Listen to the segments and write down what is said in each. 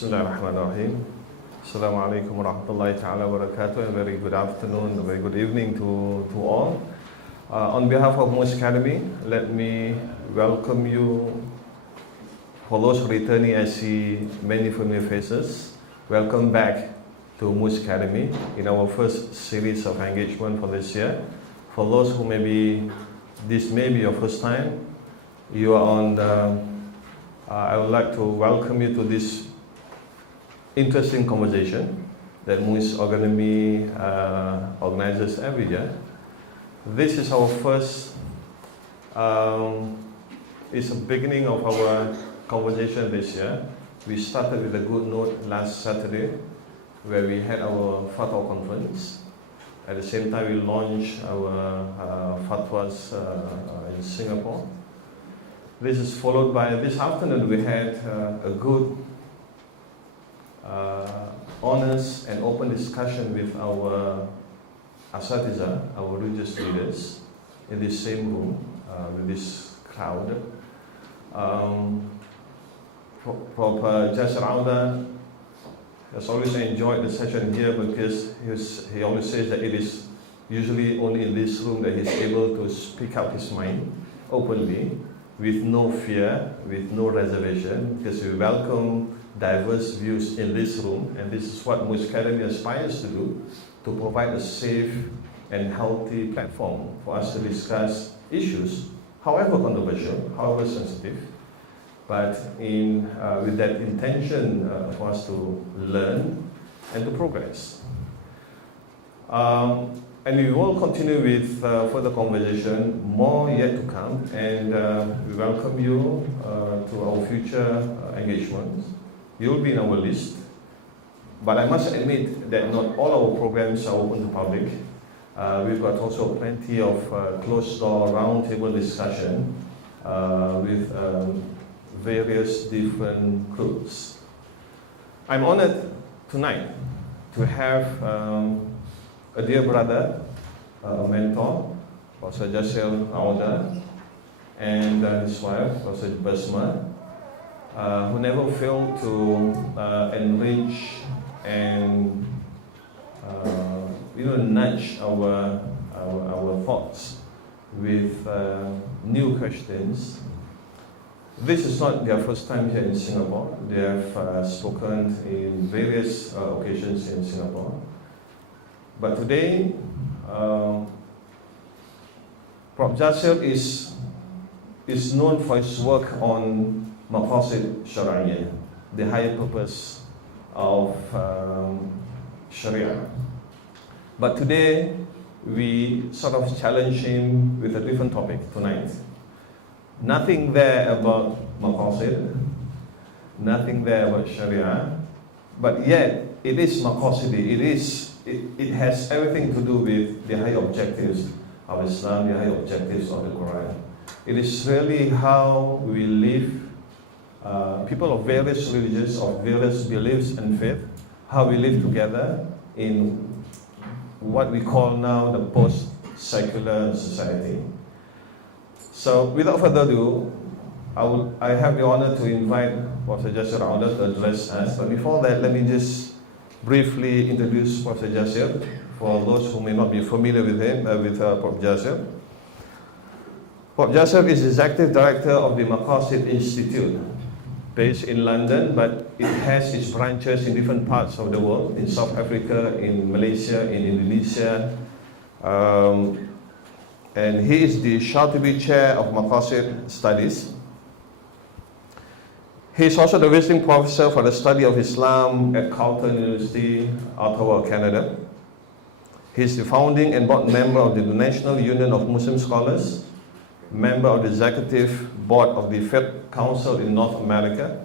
Bismillahirrahmanirrahim. Assalamu alaikum wa rahmatullahi ta'ala wa barakatuh. A very good afternoon, a very good evening to all. On behalf of Muis Academy, let me welcome you. For those returning, I see many familiar faces. Welcome back to Muis Academy in our first series of engagement for this year. For those who this may be your first time, you are on I would like to welcome you to this interesting conversation that Muis Academy organizes every year. This is our first, it's the beginning of our conversation this year. We started with a good note last Saturday where we had our Fatwa conference. At the same time, we launched our Fatwas in Singapore. This is followed by, this afternoon we had a good, honest and open discussion with our Asatiza, our religious leaders, in this same room, with this crowd. Prof. Jasser Auda has always enjoyed the session here because he always says that it is usually only in this room that he's able to speak out his mind openly, with no fear, with no reservation, because we welcome diverse views in this room, and this is what Muis Academy aspires to do, to provide a safe and healthy platform for us to discuss issues, however controversial, however sensitive, but with that intention for us to learn and to progress. And we will continue with further conversation, more yet to come, and we welcome you to our future engagements. You will be in our list, but I must admit that not all our programs are open to public. We've got also plenty of closed-door roundtable discussion with various different groups. I'm honored tonight to have a dear brother, a mentor, Professor Jasser Auda, and his wife, Professor Basma, who never failed to enrich and nudge our thoughts with new questions. This is not their first time here in Singapore. They have spoken in various occasions in Singapore. But today, Prof. Jasser is known for his work on Maqasid Syariah, the higher purpose of Sharia. But today, we sort of challenge him with a different topic tonight. Nothing there about Maqasid, nothing there about Sharia, but yet it is Maqasidi. It has everything to do with the high objectives of Islam, the high objectives of the Quran. It is really how we live, people of various religions, of various beliefs and faith, how we live together in what we call now the post-secular society. So without further ado, I have the honor to invite Professor Jasser Auda to address us. But before that, let me just briefly introduce Professor Jasser for those who may not be familiar with him, with Prof. Jasser. Prof. Jasser is Executive Director of the Maqasid Institute, based in London, but it has its branches in different parts of the world, in South Africa, in Malaysia, in Indonesia. And he is the Shatibi Chair of Maqasid Studies. He is also the visiting professor for the study of Islam at Carleton University, Ottawa, Canada. He is the founding and board member of the National Union of Muslim Scholars, member of the executive board of the Counsil in North America,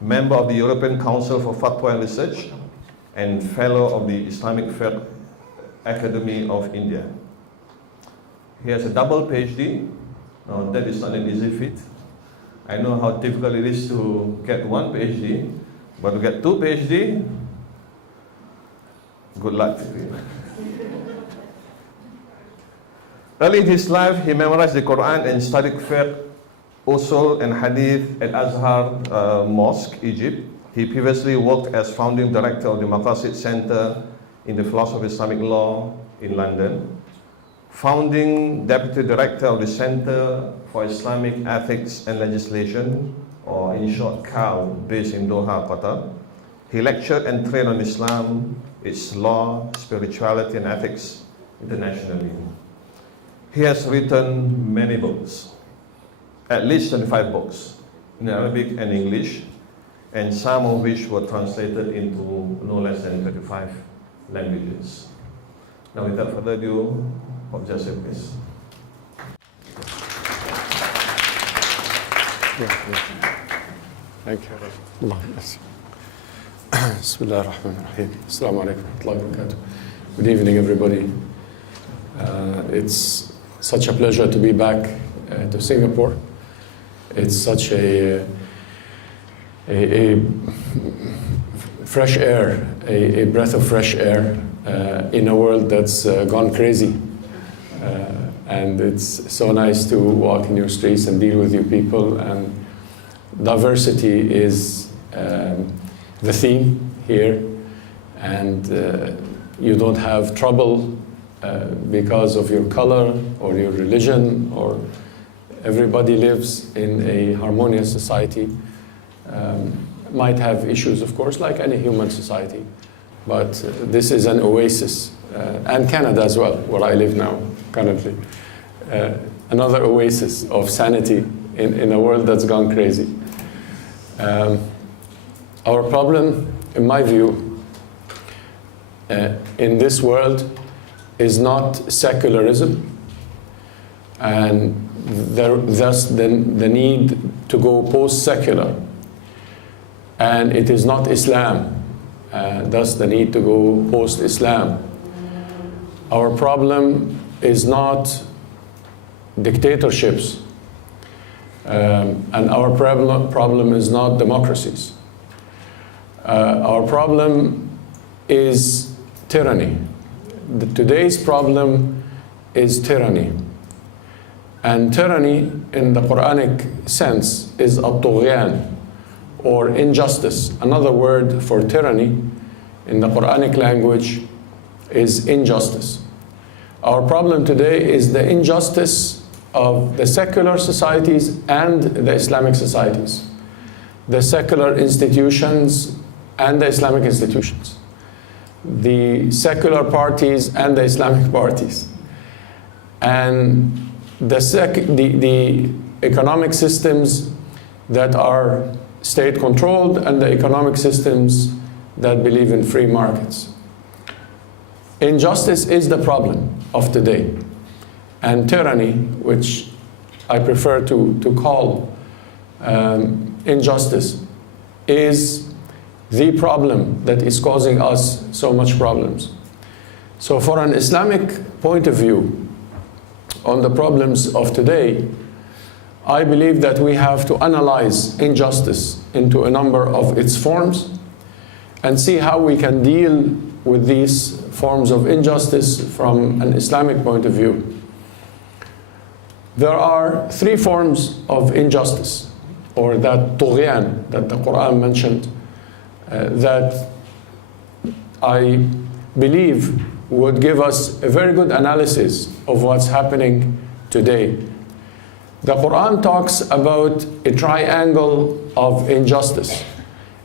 member of the European Council for Fatwa and Research, and fellow of the Islamic Academy of India. He has a double PhD. Now, that is not an easy feat. I know how difficult it is to get one PhD, but to get two PhD, good luck to you. Early in his life, he memorized the Quran and studied fiqh, usul and hadith at Azhar Mosque, Egypt, He previously worked as founding director of the Maqasid Center in the Philosophy of Islamic Law in London, founding deputy director of the Center for Islamic Ethics and Legislation, or in short CAL, based in Doha, Qatar. He lectured and trained on Islam, its law, spirituality and ethics internationally. He has written many books, at least 25 books, in Arabic and English, and some of which were translated into no less than 35 languages. Now, without further ado, Prof. Jasser, please. Thank you. Bismillah ar-Rahman ar-Rahim. Assalamu alaikum wa rahmatullahi wa barakatuh. Good evening, everybody. It's such a pleasure to be back to Singapore. It's such a fresh air, a breath of fresh air in a world that's gone crazy. And it's so nice to walk in your streets and deal with you people. And diversity is the theme here. And you don't have trouble because of your color or your religion, or everybody lives in a harmonious society. Might have issues, of course, like any human society, but this is an oasis, and Canada as well, where I live now currently. Another oasis of sanity in a world that's gone crazy. Our problem, in my view, in this world is not secularism, and thus the need to go post-secular. And it is not Islam, thus the need to go post-Islam. Our problem is not dictatorships, and our problem is not democracies. Our problem is tyranny. Today's problem is tyranny. And tyranny, in the Quranic sense, is at-tughyan, or injustice. Another word for tyranny in the Quranic language is injustice. Our problem today is the injustice of the secular societies and the Islamic societies, the secular institutions and the Islamic institutions, the secular parties and the Islamic parties, and the economic systems that are state-controlled and the economic systems that believe in free markets. Injustice is the problem of today. And tyranny, which I prefer to call injustice, is the problem that is causing us so much problems. So for an Islamic point of view on the problems of today, I believe that we have to analyze injustice into a number of its forms and see how we can deal with these forms of injustice from an Islamic point of view. There are three forms of injustice, or that tughyan that the Quran mentioned, that I believe would give us a very good analysis of what's happening today. The Quran talks about a triangle of injustice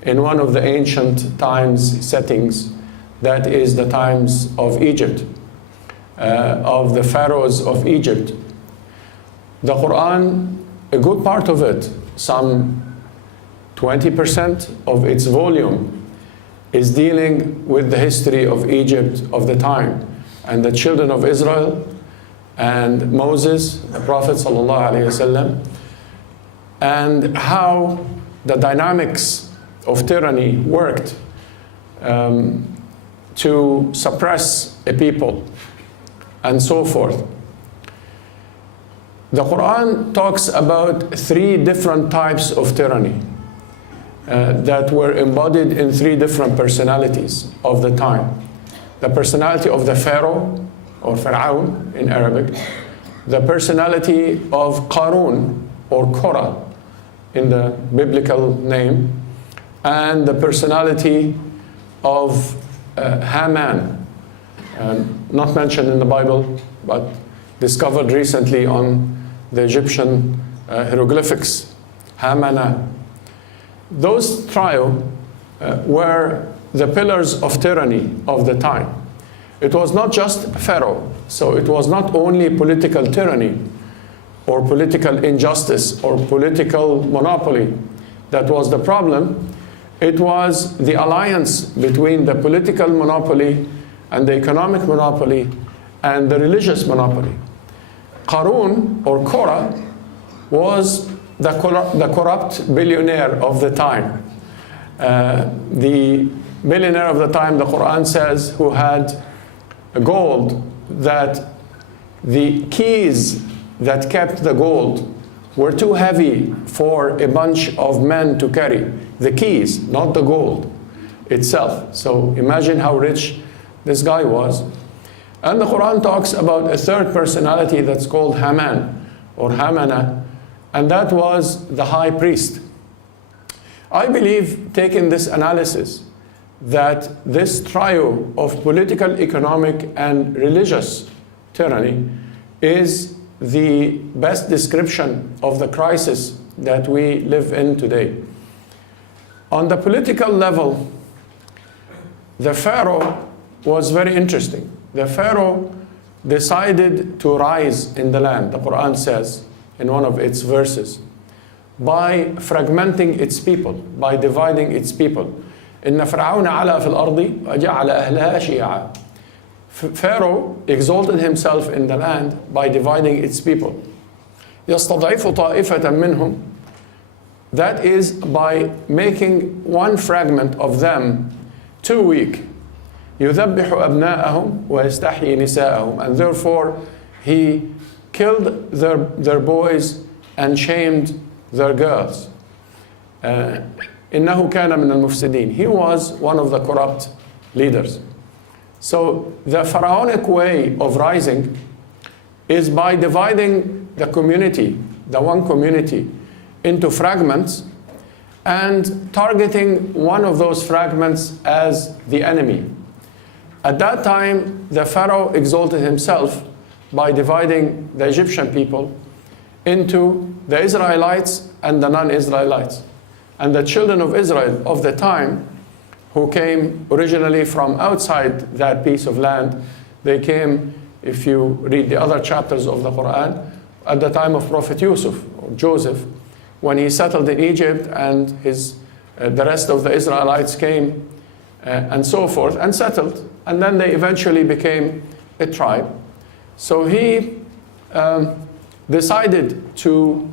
in one of the ancient times settings, that is the times of Egypt, of the pharaohs of Egypt. The Quran, a good part of it, some 20% of its volume, is dealing with the history of Egypt of the time, and the children of Israel, and Moses, the Prophet ﷺ, and how the dynamics of tyranny worked to suppress a people, and so forth. The Quran talks about three different types of tyranny that were embodied in three different personalities of the time. The personality of the Pharaoh, or Fir'aun in Arabic, the personality of Qarun, or Korah in the biblical name, and the personality of Haman, not mentioned in the Bible, but discovered recently on the Egyptian hieroglyphics, Hamana. Those trio were the pillars of tyranny of the time. It was not just Pharaoh, so it was not only political tyranny or political injustice or political monopoly that was the problem. It was the alliance between the political monopoly and the economic monopoly and the religious monopoly. Qarun, or Korah, was the corrupt billionaire of the time. The billionaire of the time, the Quran says, who had gold, that the keys that kept the gold were too heavy for a bunch of men to carry. The keys, not the gold itself. So imagine how rich this guy was. And the Quran talks about a third personality that's called Haman, or Hamana, and that was the high priest. I believe, taking this analysis, that this trio of political, economic, and religious tyranny is the best description of the crisis that we live in today. On the political level, the Pharaoh was very interesting. The Pharaoh decided to rise in the land, the Quran says in one of its verses, by fragmenting its people, by dividing its people. إن فرعون علا في الأرض وجعل أهلها شيعا. Pharaoh exalted himself in the land by dividing its people. يستضعف طائفة منهم. That is by making one fragment of them too weak. يذبح أبناءهم ويستحيي نساءهم. And therefore he killed their boys and shamed their girls. إنه كان من المفسدين. He was one of the corrupt leaders. So the pharaonic way of rising is by dividing the community, the one community, into fragments and targeting one of those fragments as the enemy. At that time, the Pharaoh exalted himself by dividing the Egyptian people into the Israelites and the non-Israelites. And the children of Israel of the time, who came originally from outside that piece of land, they came, if you read the other chapters of the Quran, at the time of Prophet Yusuf, or Joseph, when he settled in Egypt and the rest of the Israelites came and so forth and settled, and then they eventually became a tribe. So he decided to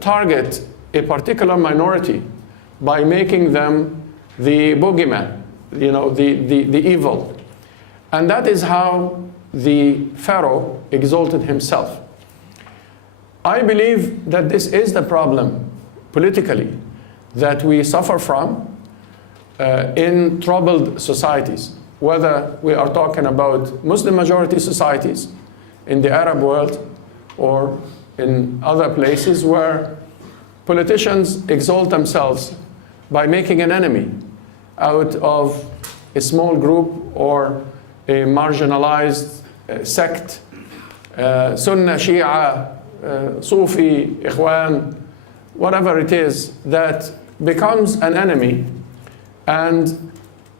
target a particular minority by making them the boogeyman, the evil. And that is how the Pharaoh exalted himself. I believe that this is the problem politically that we suffer from in troubled societies, whether we are talking about Muslim majority societies in the Arab world or in other places where politicians exalt themselves by making an enemy out of a small group or a marginalized sect, Sunnah, Shia, Sufi, Ikhwan, whatever it is, that becomes an enemy and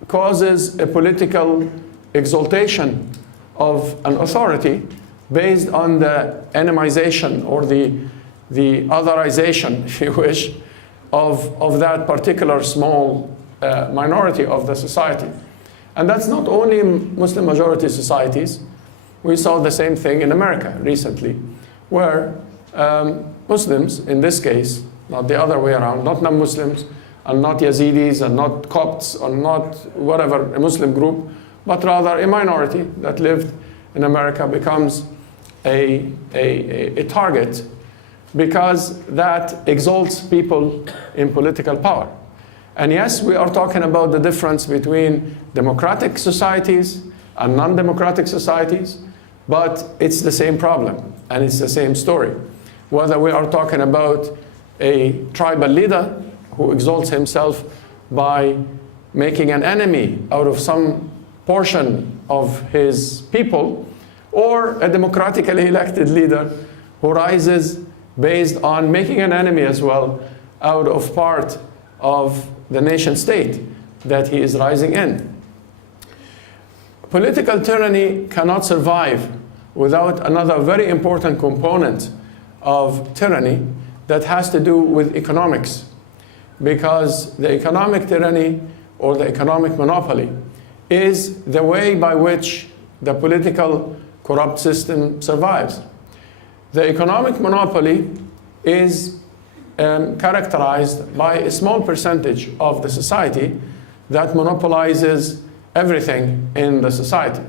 causes a political exaltation of an authority based on the enemization or the otherization, if you wish, of that particular small minority of the society. And that's not only Muslim majority societies. We saw the same thing in America recently, where Muslims, in this case, not the other way around, not non-Muslims, and not Yazidis, and not Copts, or not whatever, a Muslim group, but rather a minority that lived in America becomes a target because that exalts people in political power. And yes, we are talking about the difference between democratic societies and non-democratic societies, but it's the same problem and it's the same story. Whether we are talking about a tribal leader who exalts himself by making an enemy out of some portion of his people, or a democratically elected leader who rises based on making an enemy as well out of part of the nation state that he is rising in. Political tyranny cannot survive without another very important component of tyranny that has to do with economics, because the economic tyranny or the economic monopoly is the way by which the political corrupt system survives. The economic monopoly is characterized by a small percentage of the society that monopolizes everything in the society.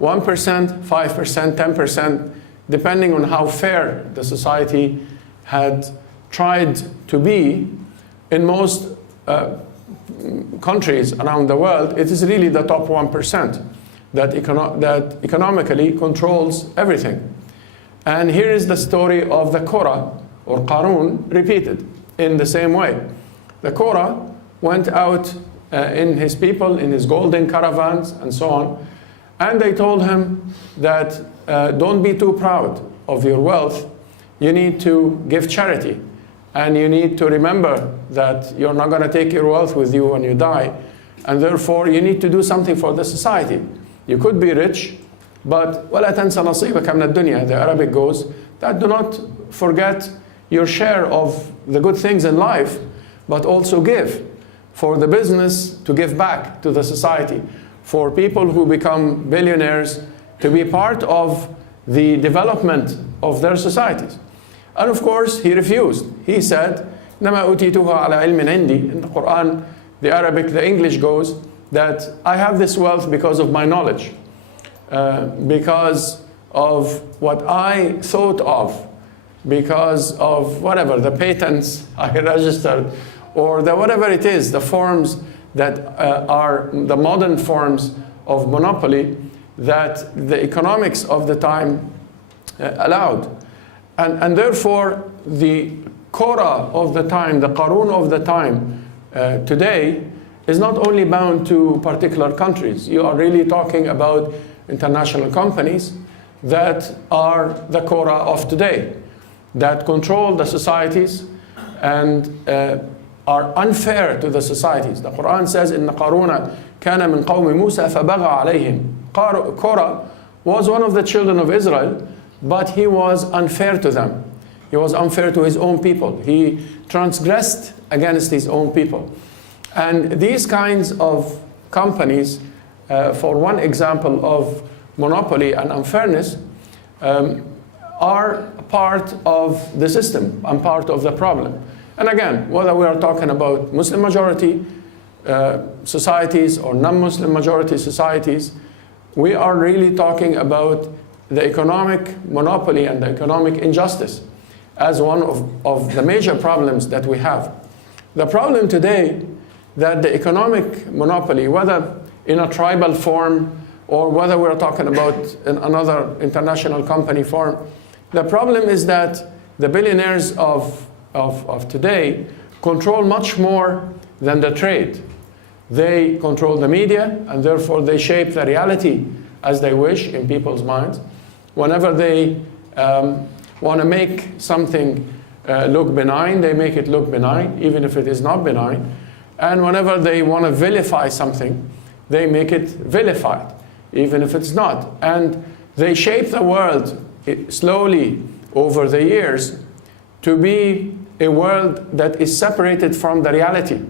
1%, 5%, 10%, depending on how fair the society had tried to be. In most countries around the world, it is really the top 1% that economically controls everything. And here is the story of the Korah, or Qarun, repeated in the same way. The Korah went out in his people, in his golden caravans and so on, and they told him that don't be too proud of your wealth. You need to give charity, and you need to remember that you're not going to take your wealth with you when you die, and therefore you need to do something for the society. You could be rich, but وَلَا تَنْسَ نَصِيبَكَ مِنَ الدُّنْيَا, the Arabic goes, that do not forget your share of the good things in life, but also give for the business to give back to the society, for people who become billionaires to be part of the development of their societies. And of course, he refused. He said, نَمَا أُوتِيتُهَا عَلَى عِلْمٍ عِنْدِي. In the Quran, the Arabic, the English goes that I have this wealth because of my knowledge, because of what I thought of, because of whatever, the patents I registered, or the whatever it is, the forms that are the modern forms of monopoly that the economics of the time allowed. And therefore, the Korah of the time, the Qarun of the time today is not only bound to particular countries. You are really talking about international companies that are the Korah of today, that control the societies and are unfair to the societies. The Quran says, إِنَّ قَارُونَ كَانَ مِنْ قَوْمِ مُوسَى فَبَغَى عَلَيْهِمْ. Korah was one of the children of Israel, but he was unfair to them. He was unfair to his own people. He transgressed against his own people. And these kinds of companies, for one example of monopoly and unfairness, are part of the system and part of the problem. And again, whether we are talking about Muslim majority societies or non-Muslim majority societies, we are really talking about the economic monopoly and the economic injustice as one of the major problems that we have. The problem today that the economic monopoly, whether in a tribal form or whether we're talking about another international company form, the problem is that the billionaires of today control much more than the trade. They control the media, and therefore they shape the reality as they wish in people's minds. Whenever they want to make something look benign, they make it look benign, even if it is not benign. And whenever they want to vilify something, they make it vilified, even if it's not. And they shape the world slowly over the years to be a world that is separated from the reality.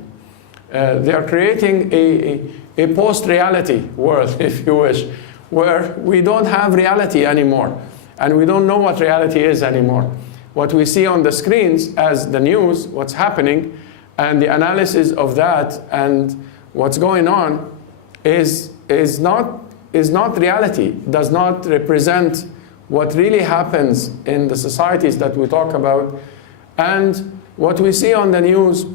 They are creating a post-reality world, if you wish, where we don't have reality anymore, and we don't know what reality is anymore. What we see on the screens as the news, what's happening, and the analysis of that and what's going on is not reality, does not represent what really happens in the societies that we talk about. And what we see on the news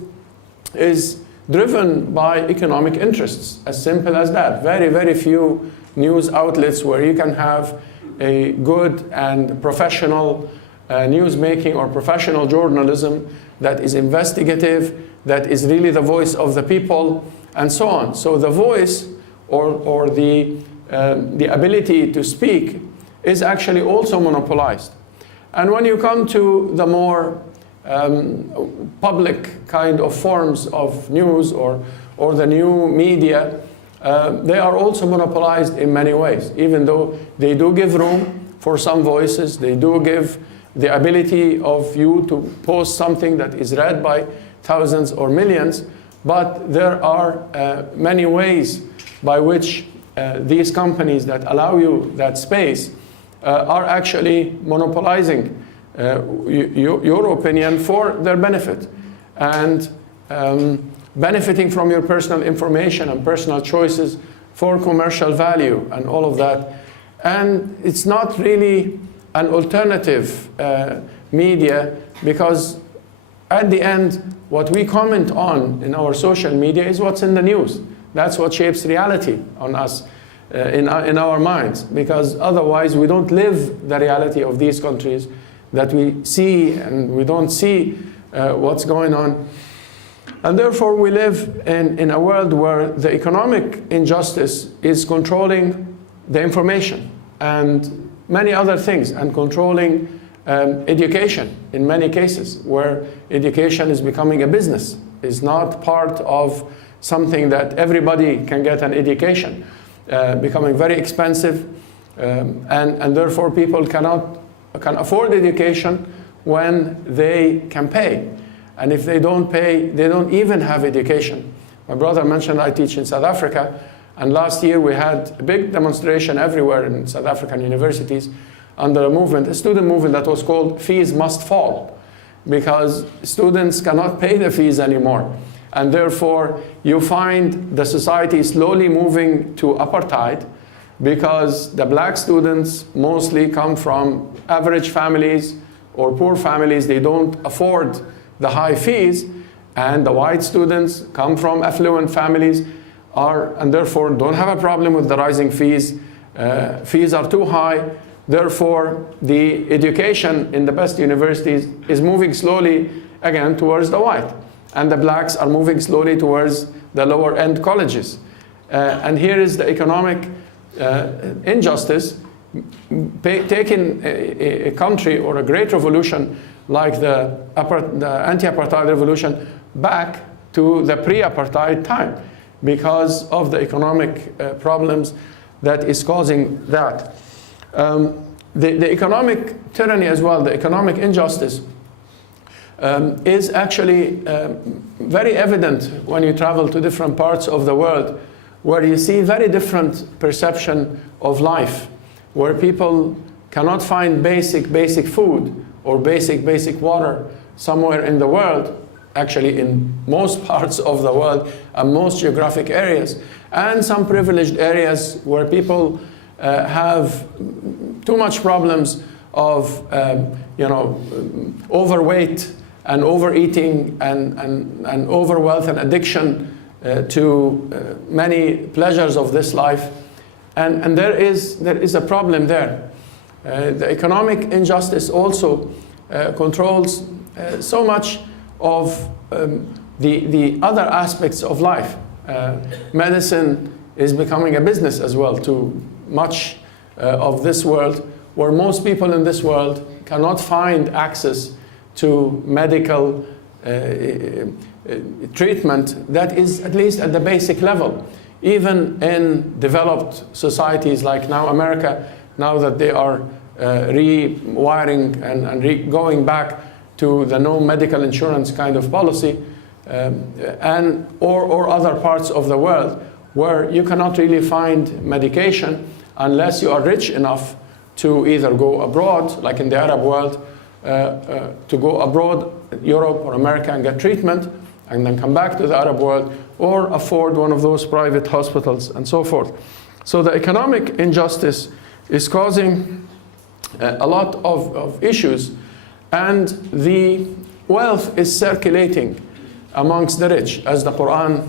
is driven by economic interests, as simple as that. Very, very few news outlets where you can have a good and professional news making or professional journalism that is investigative, that is really the voice of the people, and so on. So the voice or the ability to speak is actually also monopolized. And when you come to the more public kind of forms of news or the new media, they are also monopolized in many ways, even though they do give room for some voices, they do give the ability of you to post something that is read by thousands or millions, but there are many ways by which these companies that allow you that space are actually monopolizing your opinion for their benefit, and benefiting from your personal information and personal choices for commercial value and all of that. And it's not really an alternative media, because at the end, what we comment on in our social media is what's in the news. That's what shapes reality on us, in our minds, because otherwise we don't live the reality of these countries that we see, and we don't see what's going on. And therefore we live in a world where the economic injustice is controlling the information and many other things, and controlling education in many cases, where education is becoming a business, is not part of something that everybody can get an education, becoming very expensive, and therefore people can afford education when they can pay. And if they don't pay, they don't even have education. My brother mentioned I teach in South Africa, and last year we had a big demonstration everywhere in South African universities under a student movement that was called Fees Must Fall, because students cannot pay the fees anymore. And therefore you find the society slowly moving to apartheid, because the black students mostly come from average families or poor families. They don't afford the high fees, and the white students come from affluent families and therefore don't have a problem with the rising fees. Fees are too high. Therefore, the education in the best universities is moving slowly again towards the white, and the blacks are moving slowly towards the lower end colleges. And here is the economic injustice, taking a country or a great revolution like the anti-apartheid revolution back to the pre-apartheid time, because of the economic problems that is causing that. The economic tyranny as well, the economic injustice, is actually very evident when you travel to different parts of the world, where you see very different perception of life, where people cannot find basic food or basic water somewhere in the world, actually in most parts of the world and most geographic areas, and some privileged areas where people have too much problems of overweight and overeating and overwealth and addiction to many pleasures of this life. And there is a problem there. The economic injustice also controls so much of the other aspects of life. Medicine is becoming a business as well to much of this world, where most people in this world cannot find access to medical treatment that is at least at the basic level. Even in developed societies like now America, now that they are rewiring and going back to the no medical insurance kind of policy, or other parts of the world where you cannot really find medication unless you are rich enough to either go abroad, like in the Arab world, to go abroad, Europe or America, and get treatment, and then come back to the Arab world, or afford one of those private hospitals and so forth. So the economic injustice is causing a lot of issues, and the wealth is circulating amongst the rich, as the Quran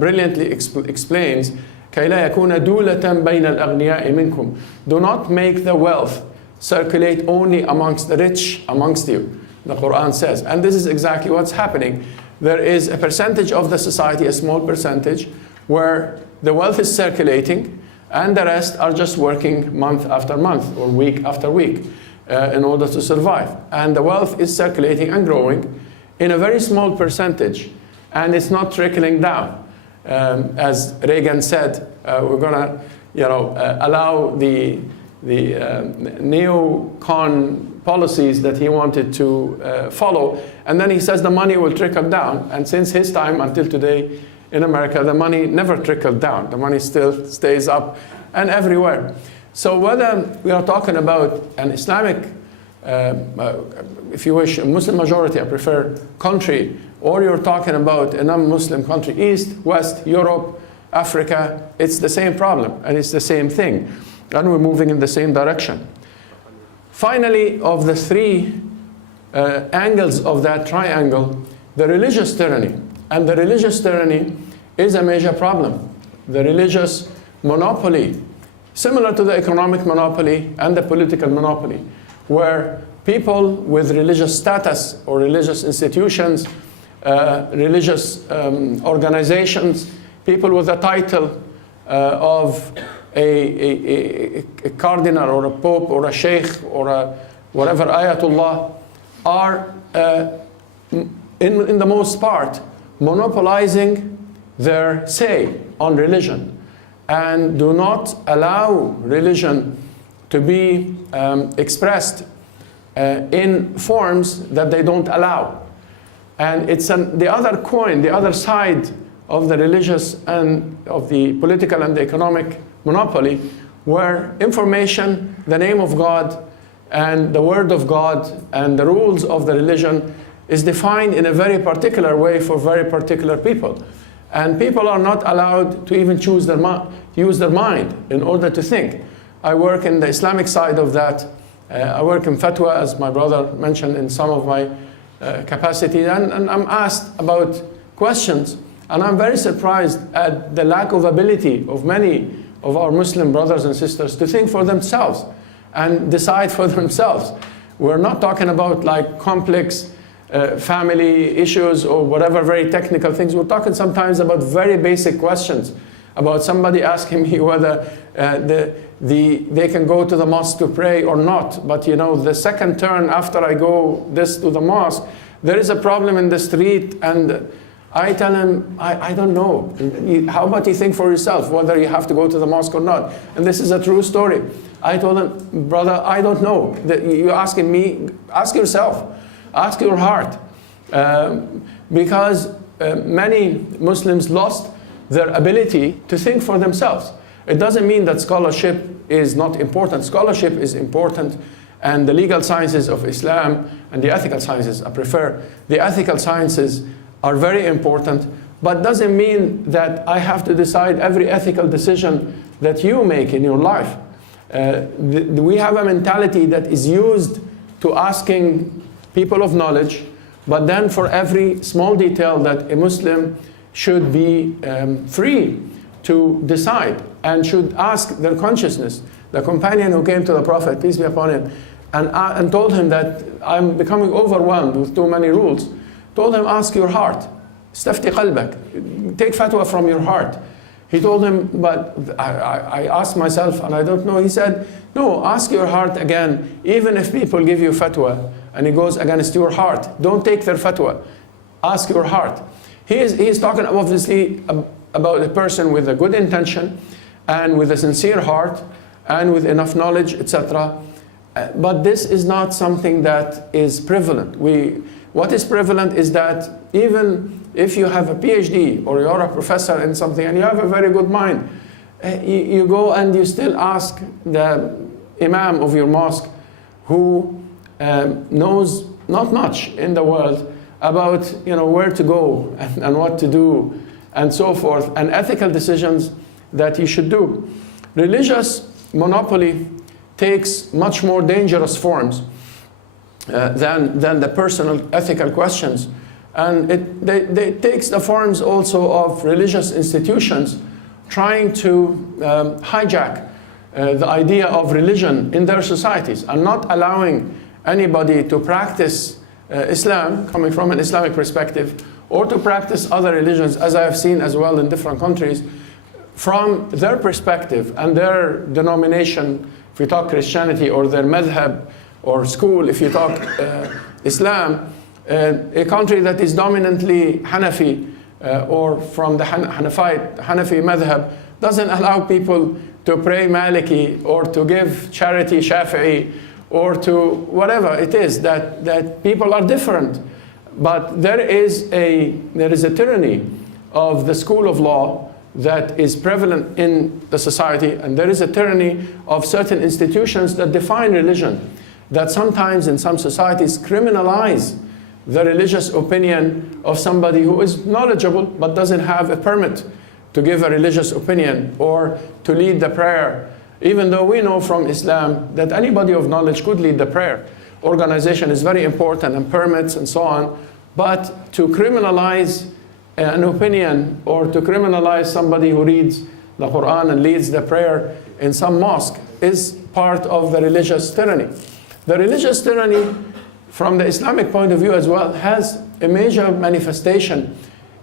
brilliantly explains. كَيْ لَا يَكُونَ دُولَةً بَيْنَ الْأَغْنِيَاءِ مِنْكُمْ. Do not make the wealth circulate only amongst the rich amongst you, the Quran says. And this is exactly what's happening. There is a percentage of the society, a small percentage, where the wealth is circulating and the rest are just working month after month or week after week in order to survive. And the wealth is circulating and growing in a very small percentage, and it's not trickling down. As Reagan said, we're going to allow the neocon policies that he wanted to follow, and then he says the money will trickle down. And since his time until today in America, the money never trickled down. The money still stays up and everywhere. So whether we are talking about an Islamic, if you wish, a Muslim majority, I prefer, country, or you're talking about a non-Muslim country, East, West, Europe, Africa, it's the same problem and it's the same thing. And we're moving in the same direction. Finally, of the three angles of that triangle, the religious tyranny. And the religious tyranny is a major problem. The religious monopoly, similar to the economic monopoly and the political monopoly, where people with religious status or religious institutions, religious organizations, people with a title of a cardinal or a pope or a sheikh or a whatever ayatollah are, in the most part, monopolizing their say on religion and do not allow religion to be expressed in forms that they don't allow. And it's the other coin, the other side of the religious and of the political and the economic monopoly, where information, the name of God, and the word of God, and the rules of the religion is defined in a very particular way for very particular people. And people are not allowed to even use their mind in order to think. I work in the Islamic side of that. I work in fatwa, as my brother mentioned, in some of my capacities, and I'm asked about questions, and I'm very surprised at the lack of ability of many of our Muslim brothers and sisters to think for themselves and decide for themselves. We're not talking about like complex family issues or whatever very technical things. We're talking sometimes about very basic questions, about somebody asking me whether they can go to the mosque to pray or not. But the second turn after I go to the mosque, there is a problem in the street, and I tell him, I don't know. How about you think for yourself whether you have to go to the mosque or not? And this is a true story. I told him, brother, I don't know. You're asking me, ask yourself. Ask your heart. Because many Muslims lost their ability to think for themselves. It doesn't mean that scholarship is not important. Scholarship is important, and the legal sciences of Islam and the ethical sciences, I prefer, the ethical sciences are very important, but doesn't mean that I have to decide every ethical decision that you make in your life. We have a mentality that is used to asking people of knowledge, but then for every small detail that a Muslim should be free to decide and should ask their consciousness. The companion who came to the Prophet, peace be upon him, and told him that I'm becoming overwhelmed with too many rules, told him, ask your heart. Stafti qalbak. Take fatwa from your heart. He told him, but I asked myself and I don't know. He said, no, ask your heart again. Even if people give you fatwa and it goes against your heart, don't take their fatwa. Ask your heart. He is talking obviously about a person with a good intention and with a sincere heart and with enough knowledge, etc. But this is not something that is prevalent. What is prevalent is that even if you have a PhD or you're a professor in something and you have a very good mind, you go and you still ask the imam of your mosque, who knows not much in the world about where to go and what to do and so forth, and ethical decisions that you should do. Religious monopoly takes much more dangerous forms than the personal ethical questions. And it takes the forms also of religious institutions trying to hijack the idea of religion in their societies and not allowing anybody to practice Islam, coming from an Islamic perspective, or to practice other religions, as I have seen as well in different countries, from their perspective and their denomination, if you talk Christianity, or their madhab, or school, if you talk Islam, a country that is dominantly Hanafi, or from the Hanafi madhab, doesn't allow people to pray Maliki, or to give charity Shafi'i, or to whatever it is, that people are different. But there is a tyranny of the school of law that is prevalent in the society, and there is a tyranny of certain institutions that define religion, that sometimes in some societies criminalize the religious opinion of somebody who is knowledgeable but doesn't have a permit to give a religious opinion or to lead the prayer, even though we know from Islam that anybody of knowledge could lead the prayer. Organization is very important, and permits and so on, but to criminalize an opinion, or to criminalize somebody who reads the Quran and leads the prayer in some mosque, is part of the religious tyranny. The religious tyranny, from the Islamic point of view as well, has a major manifestation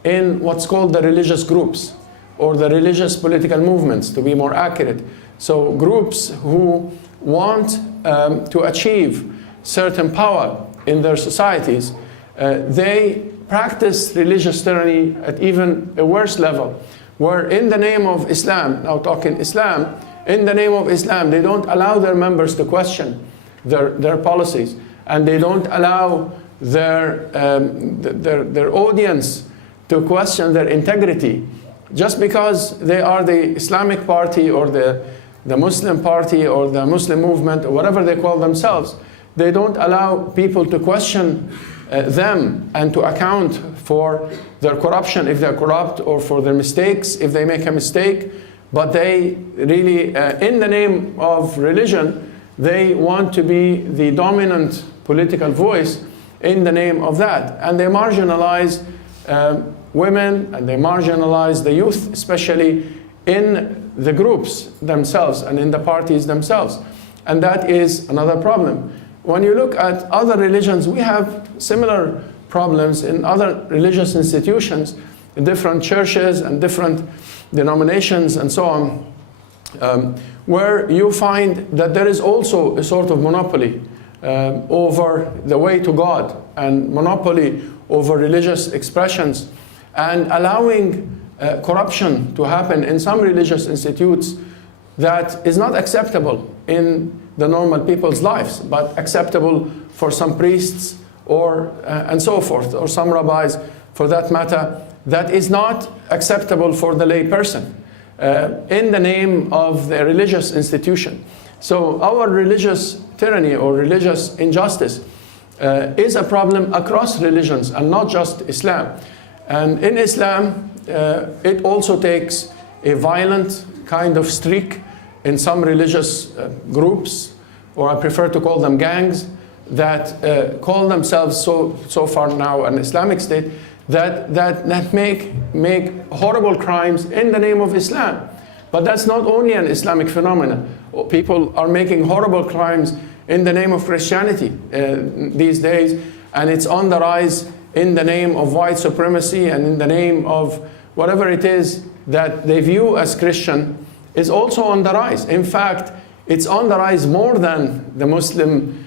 in what's called the religious groups, or the religious political movements, to be more accurate. So groups who want to achieve certain power in their societies, they practice religious tyranny at even a worse level, where in the name of Islam, now talking Islam, in the name of Islam, they don't allow their members to question their policies, and they don't allow their audience to question their integrity. Just because they are the Islamic party, or the Muslim party, or the Muslim movement, or whatever they call themselves, they don't allow people to question them and to account for their corruption if they're corrupt, or for their mistakes if they make a mistake. But they really, in the name of religion, they want to be the dominant political voice in the name of that. And they marginalize women, and they marginalize the youth, especially in the groups themselves and in the parties themselves. And that is another problem. When you look at other religions, we have similar problems in other religious institutions, in different churches and different denominations and so on, where you find that there is also a sort of monopoly over the way to God, and monopoly over religious expressions, and allowing corruption to happen in some religious institutes that is not acceptable in the normal people's lives, but acceptable for some priests, or and so forth, or some rabbis for that matter, that is not acceptable for the lay person in the name of the religious institution. So our religious tyranny, or religious injustice, is a problem across religions, and not just Islam. And in Islam, it also takes a violent kind of streak in some religious groups, or I prefer to call them gangs, that call themselves so far now an Islamic State, that make horrible crimes in the name of Islam. But that's not only an Islamic phenomenon. People are making horrible crimes in the name of Christianity these days, and it's on the rise in the name of white supremacy, and in the name of whatever it is that they view as Christian, is also on the rise. In fact, it's on the rise more than the Muslim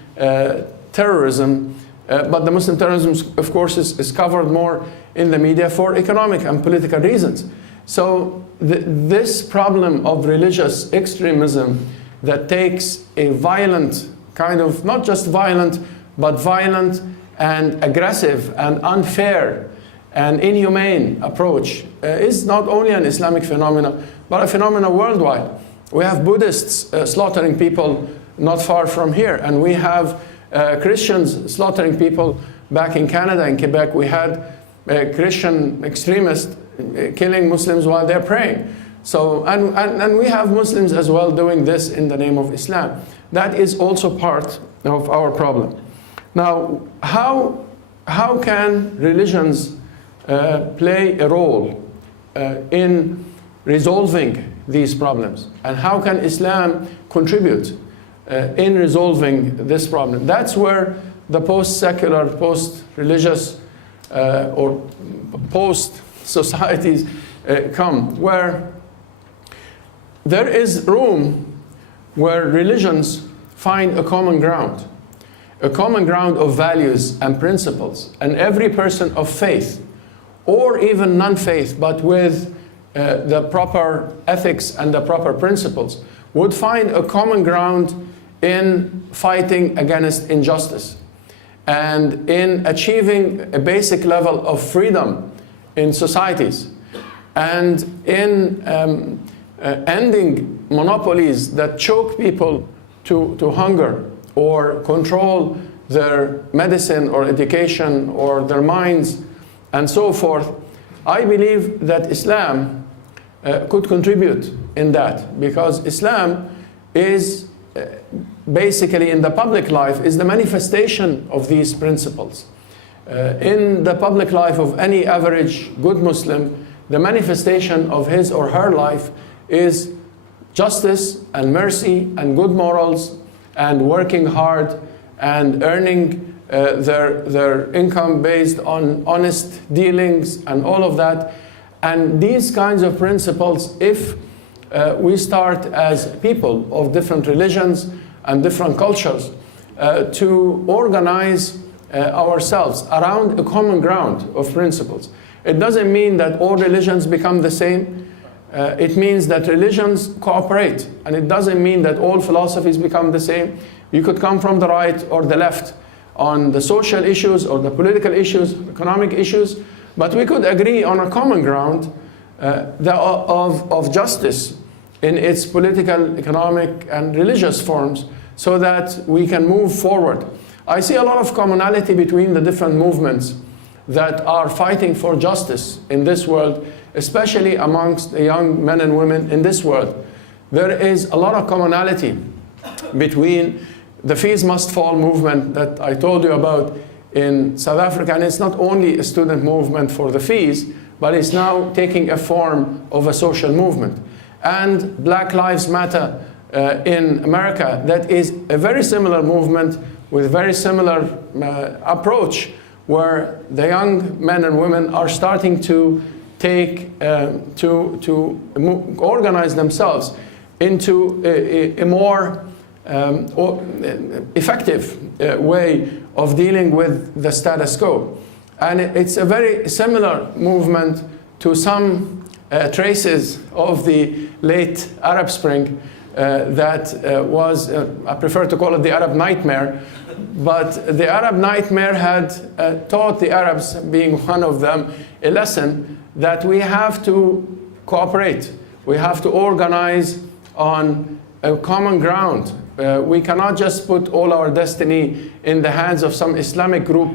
terrorism, but the Muslim terrorism, of course, is covered more in the media for economic and political reasons. So this problem of religious extremism that takes a violent kind of, not just violent, but violent and aggressive and unfair and inhumane approach is not only an Islamic phenomenon, but a phenomenon worldwide. We have Buddhists slaughtering people not far from here, and we have Christians slaughtering people back in Canada, in Quebec. We had Christian extremists killing Muslims while they're praying. So, and we have Muslims as well doing this in the name of Islam. That is also part of our problem. Now, how can religions play a role in resolving these problems? And how can Islam contribute in resolving this problem? That's where the post-secular, post-religious, or post-societies come, where there is room where religions find a common ground of values and principles, and every person of faith, or even non-faith, but with the proper ethics and the proper principles, would find a common ground in fighting against injustice and in achieving a basic level of freedom in societies, and in ending monopolies that choke people to hunger or control their medicine or education or their minds and so forth. I believe that Islam could contribute in that, because Islam is basically, in the public life, is the manifestation of these principles. In the public life of any average good Muslim, the manifestation of his or her life is justice and mercy and good morals and working hard and earning their income based on honest dealings and all of that. And these kinds of principles, if we start as people of different religions and different cultures to organize ourselves around a common ground of principles. It doesn't mean that all religions become the same. It means that religions cooperate, and it doesn't mean that all philosophies become the same. You could come from the right or the left on the social issues or the political issues, economic issues, but we could agree on a common ground of justice in its political, economic, and religious forms, so that we can move forward. I see a lot of commonality between the different movements that are fighting for justice in this world, especially amongst the young men and women in this world. There is a lot of commonality between the fees must fall movement that I told you about in South Africa, and it's not only a student movement for the fees, but it's now taking a form of a social movement. And Black Lives Matter in America, that is a very similar movement with very similar approach, where the young men and women are starting to take, organize themselves into a more effective way of dealing with the status quo. And it's a very similar movement to some traces of the late Arab Spring that was, I prefer to call it the Arab Nightmare, but the Arab Nightmare had taught the Arabs, being one of them, a lesson that we have to cooperate. We have to organize on a common ground. We cannot just put all our destiny in the hands of some Islamic group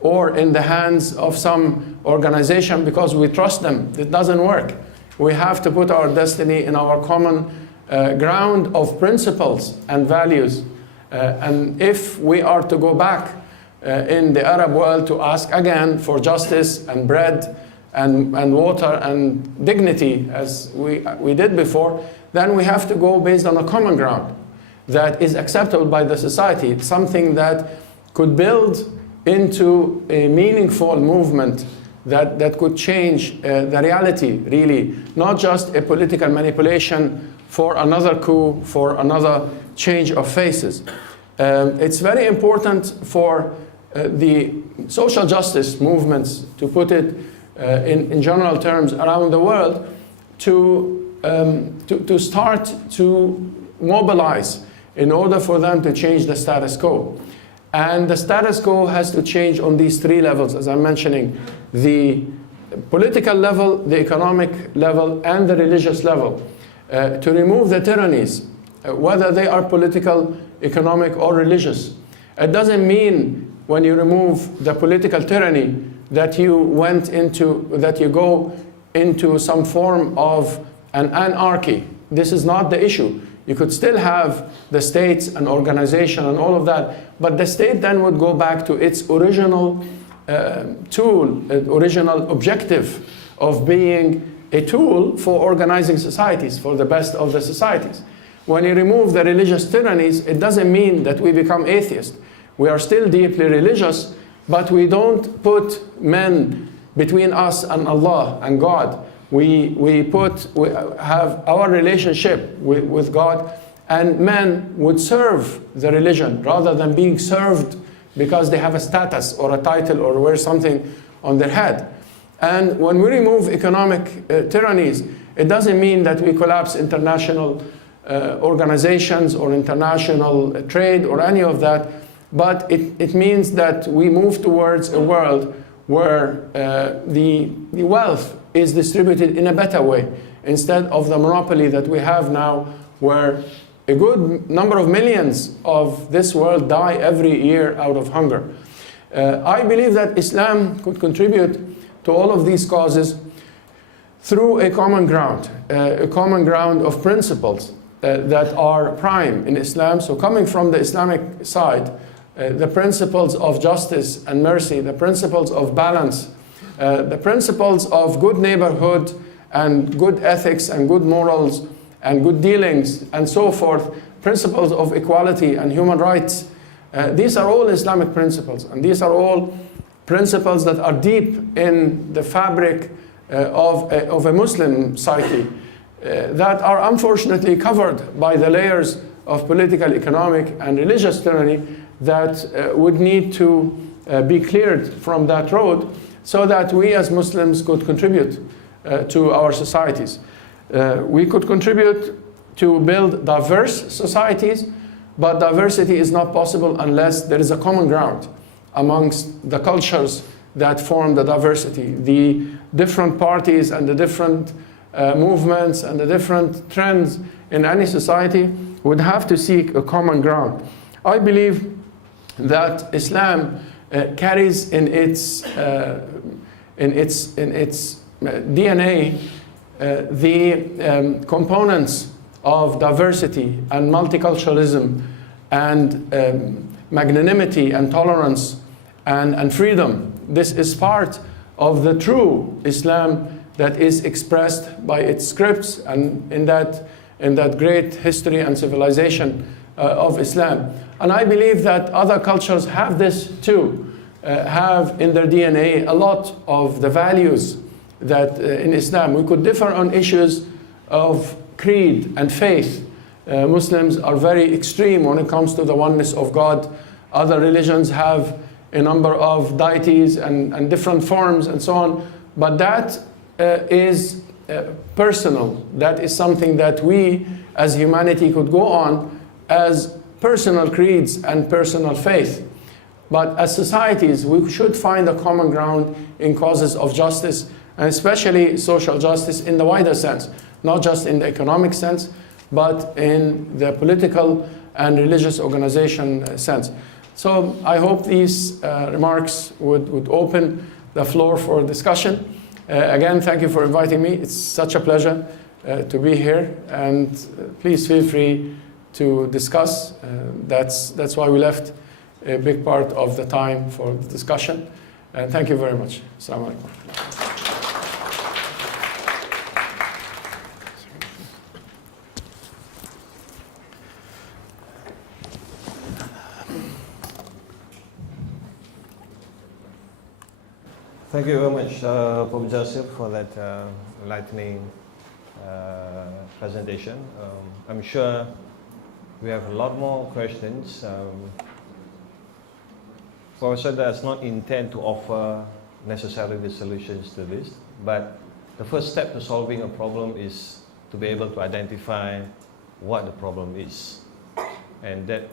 or in the hands of some organization because we trust them. It doesn't work. We have to put our destiny in our common ground of principles and values. And if we are to go back in the Arab world to ask again for justice and bread and water and dignity as we did before, then we have to go based on a common ground that is acceptable by the society, something that could build into a meaningful movement that could change the reality, really, not just a political manipulation for another coup, for another change of faces. It's very important for the social justice movements, to put it in general terms around the world, to start to mobilize in order for them to change the status quo. And the status quo has to change on these three levels, as I'm mentioning: the political level, the economic level, and the religious level, to remove the tyrannies, whether they are political, economic, or religious. It doesn't mean when you remove the political tyranny that you go into some form of an anarchy. This is not the issue. You could still have the states and organization and all of that, but the state then would go back to its original tool, original objective of being a tool for organizing societies, for the best of the societies. When you remove the religious tyrannies, it doesn't mean that we become atheists. We are still deeply religious, but we don't put men between us and Allah and God. We have our relationship with God, and men would serve the religion rather than being served because they have a status or a title or wear something on their head. And when we remove economic tyrannies, it doesn't mean that we collapse international organizations or international trade or any of that, but it means that we move towards a world where the wealth is distributed in a better way, instead of the monopoly that we have now, where a good number of millions of this world die every year out of hunger. I believe that Islam could contribute to all of these causes through a common ground of principles that are prime in Islam. So coming from the Islamic side, the principles of justice and mercy, the principles of balance, the principles of good neighborhood and good ethics and good morals and good dealings and so forth, principles of equality and human rights. These are all Islamic principles, and these are all principles that are deep in the fabric of a Muslim psyche that are unfortunately covered by the layers of political, economic, and religious tyranny that would need to be cleared from that road so that we as Muslims could contribute to our societies. We could contribute to build diverse societies, but diversity is not possible unless there is a common ground amongst the cultures that form the diversity. The different parties and the different movements and the different trends in any society would have to seek a common ground. I believe that Islam carries in its DNA the components of diversity and multiculturalism and magnanimity and tolerance and freedom. This is part of the true Islam that is expressed by its scripts and in that great history and civilization of Islam. And I believe that other cultures have this too, have in their DNA a lot of the values that in Islam. We could differ on issues of creed and faith. Muslims are very extreme when it comes to the oneness of God. Other religions have a number of deities and different forms and so on. But that is personal. That is something that we as humanity could go on as personal creeds and personal faith. But as societies, we should find a common ground in causes of justice, and especially social justice in the wider sense, not just in the economic sense, but in the political and religious organization sense. So I hope these remarks would open the floor for discussion. Again, thank you for inviting me. It's such a pleasure to be here, and please feel free to discuss. That's why we left a big part of the time for the discussion. And thank you very much. Assalamu alaikum. Thank you very much, Prof. Jasser, for that enlightening presentation. I'm sure we have a lot more questions. Professor does not intend to offer necessarily the solutions to this, but the first step to solving a problem is to be able to identify what the problem is. And that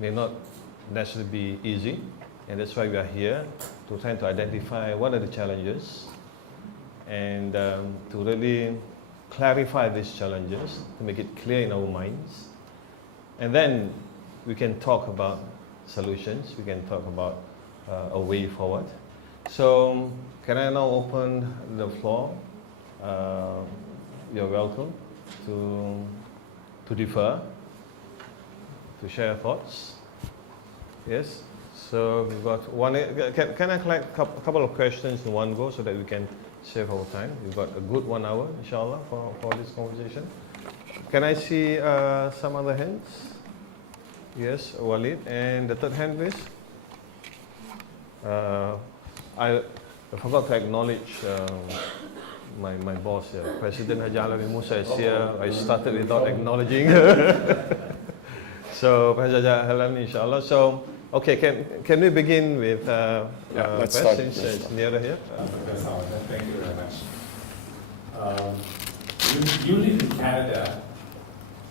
may not necessarily be easy, and that's why we are here, to try to identify what are the challenges and to really clarify these challenges, to make it clear in our minds. And then we can talk about solutions, we can talk about a way forward. So can I now open the floor? You're welcome to defer, to share thoughts. Yes? So we've got one. Can I collect a couple of questions in one go so that we can save our time. We've got a good 1 hour, inshallah, for this conversation. Can I see some other hands? Yes, Walid. And the third hand, please. I forgot to acknowledge my boss here. President Haji Alawi Musa is here. I started without acknowledging. So, President Haji Alawi, inshallah. So, okay, can we begin with let's start. since it's nearer here? Professor Auda, thank you very much. You live in Canada,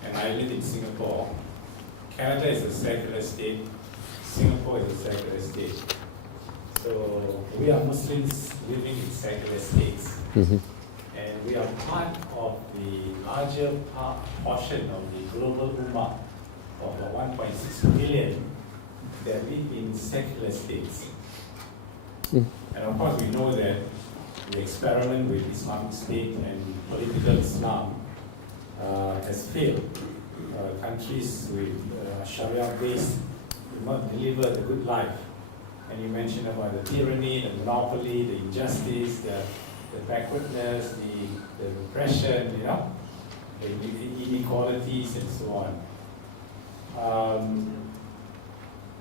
and I live in Singapore. Canada is a secular state. Singapore is a secular state. So we are Muslims living in secular states. Mhm. And we are part of the larger portion of the global ummah of the 1.6 million that live in secular states. And of course we know that the experiment with Islamic State and political Islam has failed. Countries with Sharia-based do not deliver the good life. And you mentioned about the tyranny, the monopoly, the injustice, the backwardness, the repression, the inequalities and so on.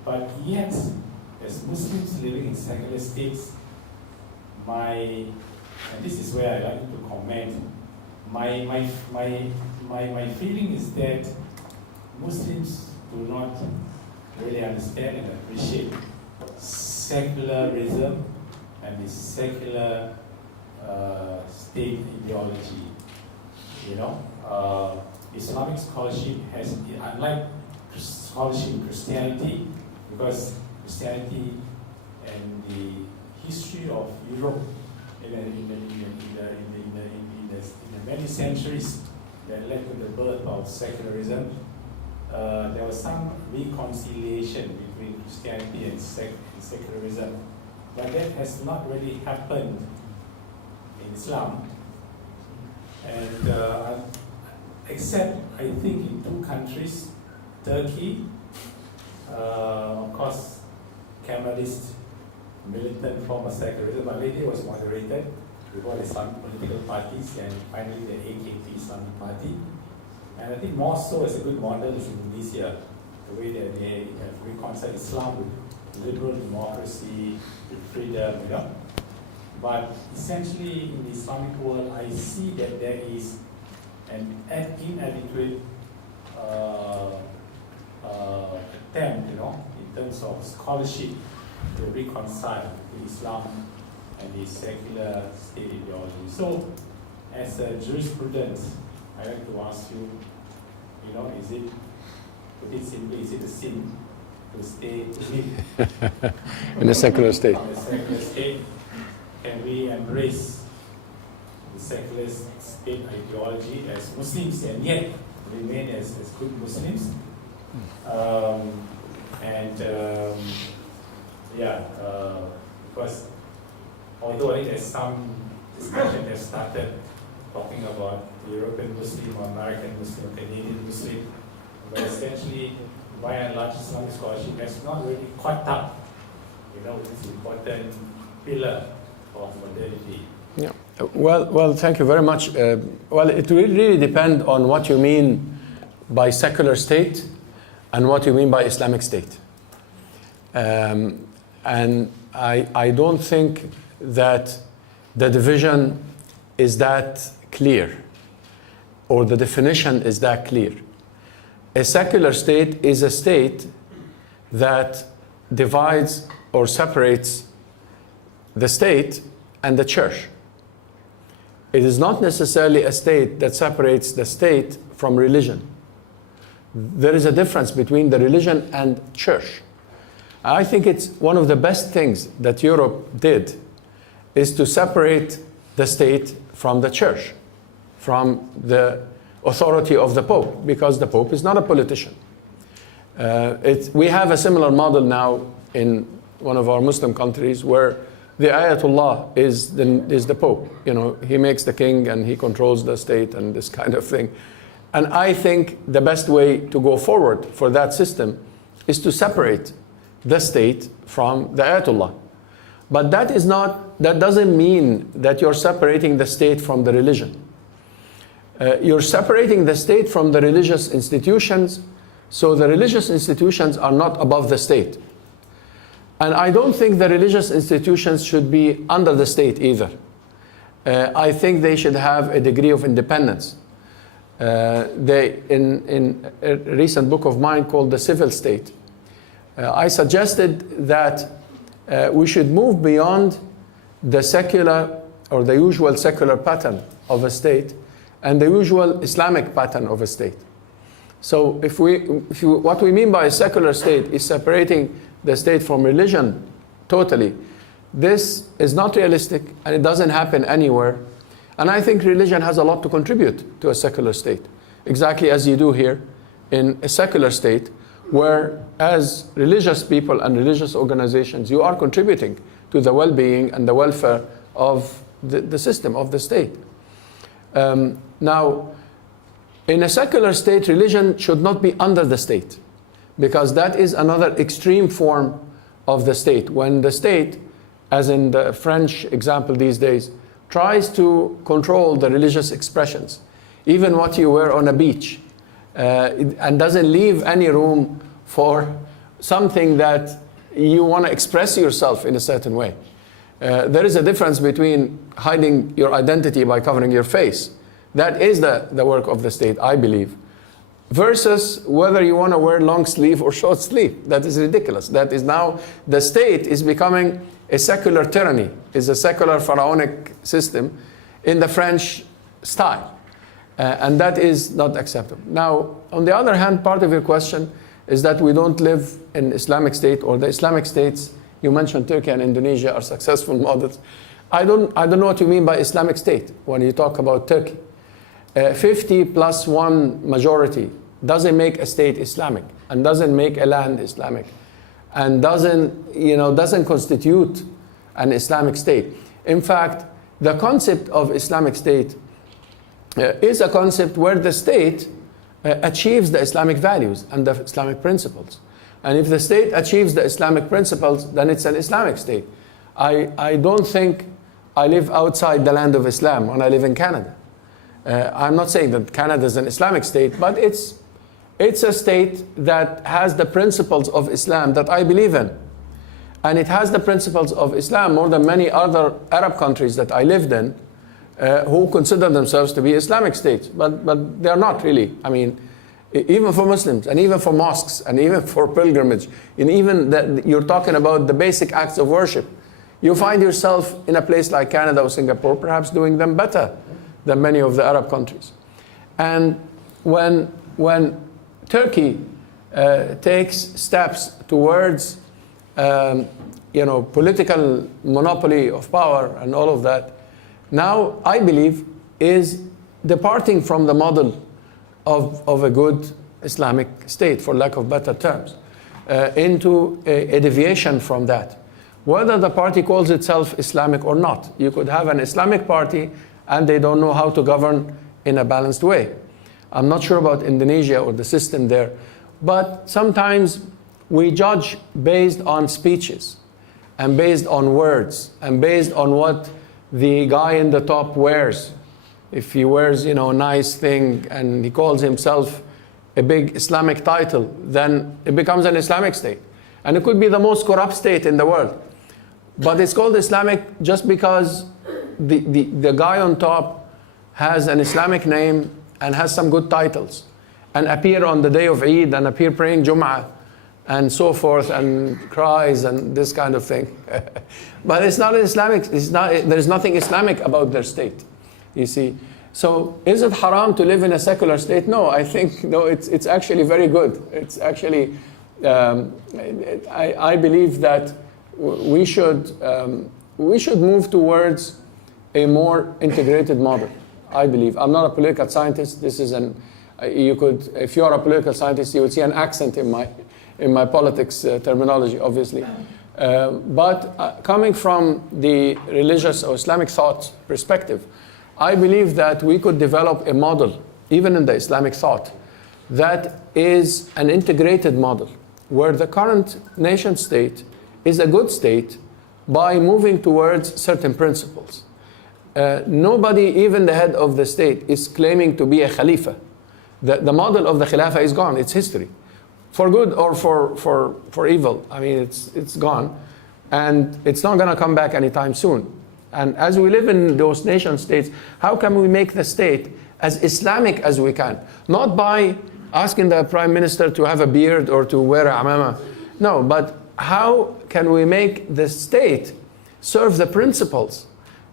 But yet, as Muslims living in secular states, and this is where I like to comment, my feeling is that Muslims do not really understand and appreciate secularism and the secular state ideology. Islamic scholarship has, unlike scholarship in Christianity, because Christianity and the history of Europe in the many centuries that led to the birth of secularism, there was some reconciliation between Christianity and secularism, but that has not really happened in Islam. And except, I think, in two countries, Turkey, of course, Kemalist militant form of secularism, but later it was moderated before the Islamic political parties and finally the AKP Islamic Party. And I think more so as a good model is Indonesia, the way that they have reconciled Islam with liberal democracy, with freedom, But essentially in the Islamic world, I see that there is an inadequate attempt, in terms of scholarship to reconcile the Islam and the secular state ideology. So, as a jurisprudence, I like to ask you, is it, put it simply, is it a sin to live In a secular state? In a secular state? Can we embrace the secular state ideology as Muslims and yet remain as good Muslims? Because although I think there's some discussion that started talking about European Muslim, or American Muslim, Canadian Muslim, but essentially, by and large, Islamic scholarship has not really caught up, with this important pillar of modernity. Yeah. Well, thank you very much. Well, it will really depend on what you mean by secular state and what you mean by Islamic state. And I don't think that the division is that clear, or the definition is that clear. A secular state is a state that divides or separates the state and the church. It is not necessarily a state that separates the state from religion. There is a difference between the religion and church. I think it's one of the best things that Europe did is to separate the state from the church, from the authority of the Pope, because the Pope is not a politician. We have a similar model now in one of our Muslim countries where the Ayatollah is the Pope. He makes the king and he controls the state and this kind of thing. And I think the best way to go forward for that system is to separate the state from the Ayatollah. But that doesn't mean that you're separating the state from the religion. You're separating the state from the religious institutions, so the religious institutions are not above the state. And I don't think the religious institutions should be under the state either. I think they should have a degree of independence. In a recent book of mine called The Civil State, I suggested that we should move beyond the secular or the usual secular pattern of a state and the usual Islamic pattern of a state. So what we mean by a secular state is separating the state from religion totally. This is not realistic, and it doesn't happen anywhere. And I think religion has a lot to contribute to a secular state, exactly as you do here in a secular state, where as religious people and religious organizations, you are contributing to the well-being and the welfare of the system, of the state. Now, in a secular state, religion should not be under the state, because that is another extreme form of the state. When the state, as in the French example these days, tries to control the religious expressions, even what you wear on a beach, and doesn't leave any room for something that you want to express yourself in a certain way. There is a difference between hiding your identity by covering your face. That is the work of the state, I believe, versus whether you want to wear long sleeve or short sleeve. That is ridiculous. That is now, the state is becoming a secular tyranny, is a secular pharaonic system in the French style. And that is not acceptable. Now, on the other hand, part of your question is that we don't live in Islamic state, or the Islamic states, you mentioned Turkey and Indonesia are successful models. I don't know what you mean by Islamic state when you talk about Turkey. 50+1 majority doesn't make a state Islamic, and doesn't make a land Islamic, and doesn't constitute an Islamic state. In fact, the concept of Islamic state is a concept where the state achieves the Islamic values and the Islamic principles. And if the state achieves the Islamic principles, then it's an Islamic state. I don't think I live outside the land of Islam when I live in Canada. I'm not saying that Canada is an Islamic state, but it's a state that has the principles of Islam that I believe in. And it has the principles of Islam more than many other Arab countries that I lived in, who consider themselves to be Islamic states, but they're not really. I mean, even for Muslims, and even for mosques, and even for pilgrimage, and even that you're talking about the basic acts of worship, you find yourself in a place like Canada or Singapore, perhaps doing them better than many of the Arab countries. And when Turkey takes steps towards political monopoly of power and all of that, now I believe is departing from the model of a good Islamic state, for lack of better terms, into a deviation from that. Whether the party calls itself Islamic or not, you could have an Islamic party and they don't know how to govern in a balanced way. I'm not sure about Indonesia or the system there, but sometimes we judge based on speeches and based on words and based on what the guy in the top wears. If he wears, a nice thing and he calls himself a big Islamic title, then it becomes an Islamic state. And it could be the most corrupt state in the world. But it's called Islamic just because the guy on top has an Islamic name and has some good titles, and appear on the day of Eid and appear praying Jum'ah and so forth, and cries and this kind of thing. But it's not Islamic. There's nothing Islamic about their state, you see. So is it haram to live in a secular state? No, I think it's actually very good. It's actually, I believe that we should move towards a more integrated model. I believe. I'm not a political scientist. This is if you are a political scientist, you would see an accent in my politics terminology, obviously. But coming from the religious or Islamic thought perspective, I believe that we could develop a model, even in the Islamic thought, that is an integrated model, where the current nation state is a good state by moving towards certain principles. Nobody, even the head of the state, is claiming to be a Khalifa. The model of the Khilafah is gone, it's history. For good or for evil, I mean, it's gone. And it's not going to come back anytime soon. And as we live in those nation states, how can we make the state as Islamic as we can? Not by asking the prime minister to have a beard or to wear a amama. No, but how can we make the state serve the principles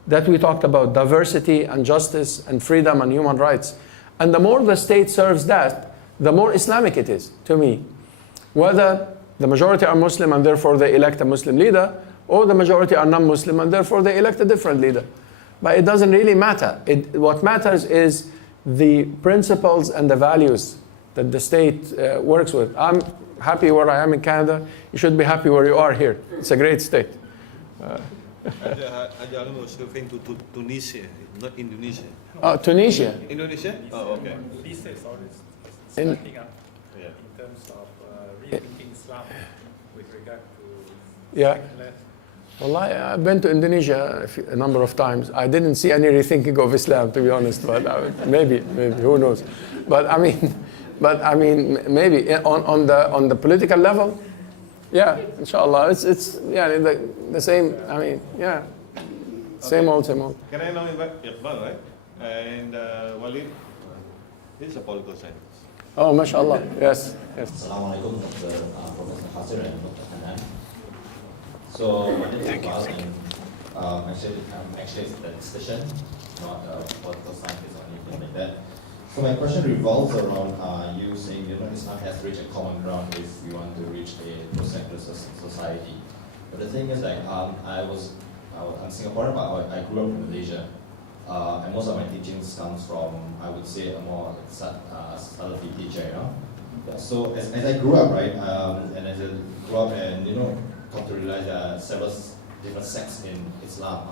that we talked about, diversity and justice and freedom and human rights? And the more the state serves that, the more Islamic it is, to me. Whether the majority are Muslim and therefore they elect a Muslim leader, or the majority are non-Muslim and therefore they elect a different leader. But it doesn't really matter. What matters is the principles and the values that the state works with. I'm happy where I am in Canada. You should be happy where you are here. It's a great state. Ajaran was referring to Tunisia, not Indonesia. Tunisia. Indonesia? Oh, okay. These days, starting up Yeah. in terms of rethinking Islam with regard to Yeah. secular. Well, I've been to Indonesia a number of times. I didn't see any rethinking of Islam, to be honest, but maybe, who knows? But I mean, maybe on the political level, yeah, inshallah, it's yeah, the same. I mean, yeah, same old. Can I now invite Iqbal, right? And Walid, he's a political scientist. Oh, mashallah, yes. Assalamualaikum, Dr. Professor Jasser and Dr. Hanan. So, my name is Iqbal, and actually it's a discussion, not a political scientist or anything like that. So my question revolves around you saying, Islam has reached a common ground if we want to reach a pro-secular society. But the thing is, like, I'm Singaporean, but I grew up in Malaysia. And most of my teachings comes from, I would say, a more like Salafi teacher, Yeah, so as I grew up, right, and as I grew up and, come to realize there are several different sects in Islam,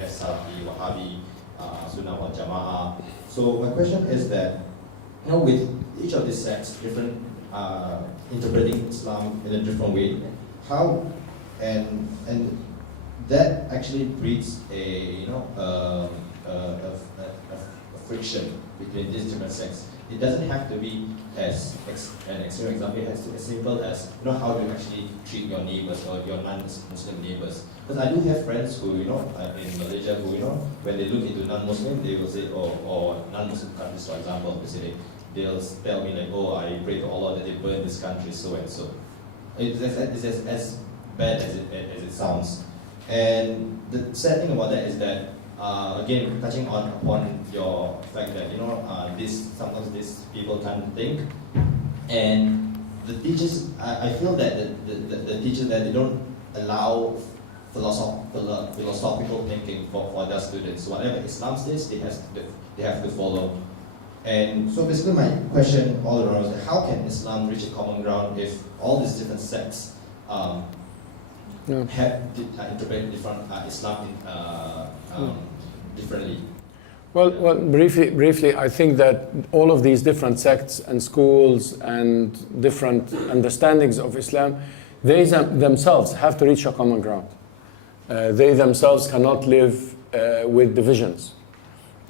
Salafi, Wahhabi, Sunnah wal Jama'ah. So my question is that, with each of these sects, different interpreting Islam in a different way, how and that actually breeds a friction between these different sects. It doesn't have to be as an extreme example. It has to be as simple as how do you actually treat your neighbors or your non-Muslim neighbors. Because I do have friends who, in Malaysia, who, when they look into non-Muslim, they will say, or non-Muslim countries, for example, they'll tell me like, I pray to Allah that they burn this country so and so. It's as bad as it sounds. And the sad thing about that is that, again, touching upon your fact that sometimes these people can't think, and the teachers, I feel that the teachers that they don't allow philosophical thinking for their students. Whatever Islam says, they have to follow. And so basically, my question all around is how can Islam reach a common ground if all these different sects have interpreted different Islam differently? Well, briefly, I think that all of these different sects and schools and different understandings of Islam, they themselves have to reach a common ground. They themselves cannot live with divisions.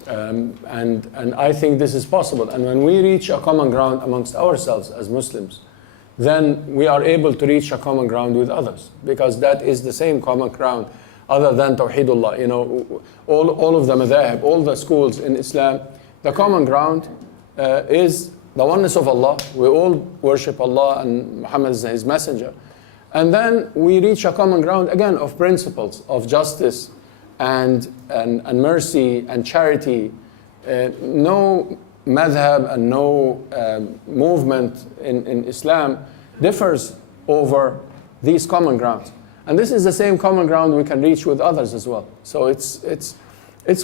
And I think this is possible. And when we reach a common ground amongst ourselves as Muslims, then we are able to reach a common ground with others, because that is the same common ground other than Tawheedullah. All of the madhahib, all the schools in Islam, the common ground is the oneness of Allah. We all worship Allah and Muhammad is His messenger. And then we reach a common ground again of principles of justice and mercy and charity. No madhab and no movement in Islam differs over these common grounds. And this is the same common ground we can reach with others as well. So it's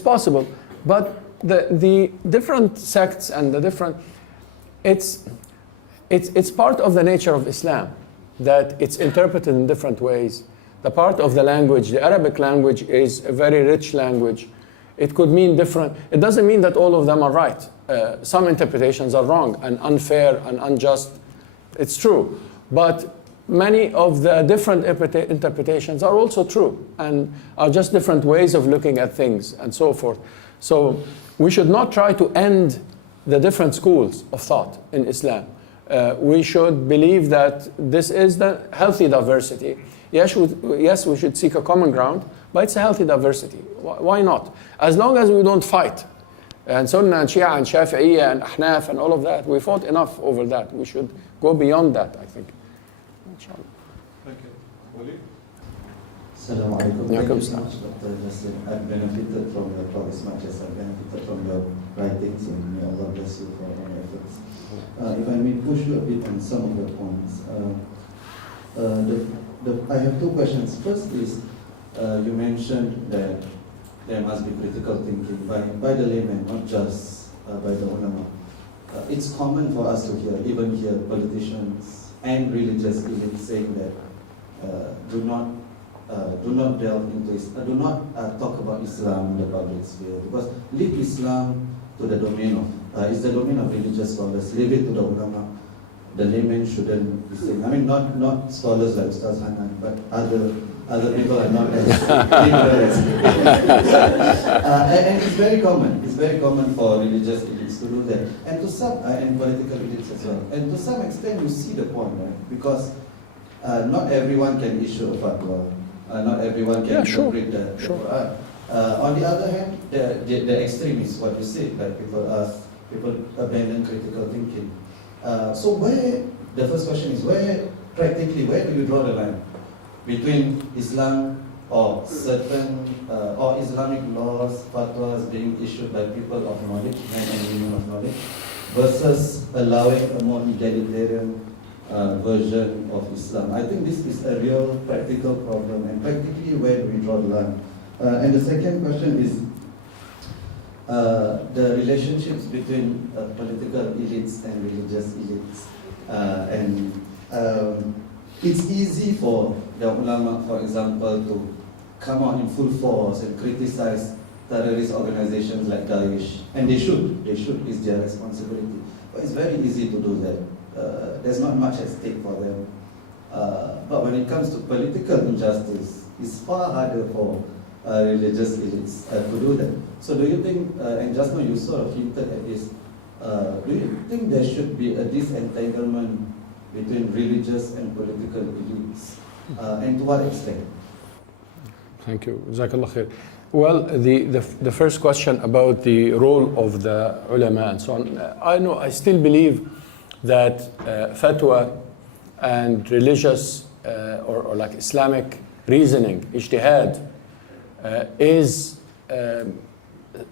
possible. But the different sects and the different, it's part of the nature of Islam that it's interpreted in different ways. The part of the language, the Arabic language, is a very rich language. It could mean different. It doesn't mean that all of them are right. Some interpretations are wrong and unfair and unjust. It's true. But many of the different interpretations are also true and are just different ways of looking at things and so forth. So we should not try to end the different schools of thought in Islam. We should believe that this is the healthy diversity. Yes, we should seek a common ground, but it's a healthy diversity. Why not? As long as we don't fight. And Sunnah and Shia and Shafi'iyya and Ahnaf and all of that, we fought enough over that. We should go beyond that, I think. Inshallah. Thank you. Wali? Assalamu alaikum. Thank you so much, Dr. Jasser. I've benefited from your talk as much as I've benefited from your writings, and may Allah bless you for all your efforts. If I may push you a bit on some of the points. I have two questions. First is, you mentioned that there must be critical thinking by the layman, not just by the ulama. It's common for us to even hear politicians and religious elites saying that do not delve into Islam, do not talk about Islam in the public sphere, because leave Islam to the domain of, it's the domain of religious scholars, leave it to the ulama. The laymen shouldn't be saying, I mean, not scholars like Ustaz Hanan, but other people are not as liberal. And it's very common for religious elites to do that, and to some and political elites as well. And to some extent, you see the point, right? Because not everyone can issue a fatwa, not everyone can interpret the Quran. On the other hand, the extreme is what you say, like people abandon critical thinking. So the first question is, practically, where do you draw the line between Islam or certain or Islamic laws, fatwas being issued by people of knowledge, men and women of knowledge, versus allowing a more egalitarian version of Islam? I think this is a real practical problem, and practically, where do we draw the line? And the second question is the relationships between political elites and religious elites. It's easy for the ulama, for example, to come out in full force and criticize terrorist organizations like Daesh, and they should, it's their responsibility. But it's very easy to do that. There's not much at stake for them. But when it comes to political injustice, it's far harder for religious elites to do that. So do you think, and just now you sort of hinted at this, do you think there should be a disentanglement between religious and political elites? And to what extent? Thank you. Jazakallah khair. Well, the first question about the role of the ulama and so on, I still believe that fatwa and religious or like Islamic reasoning, ijtihad, is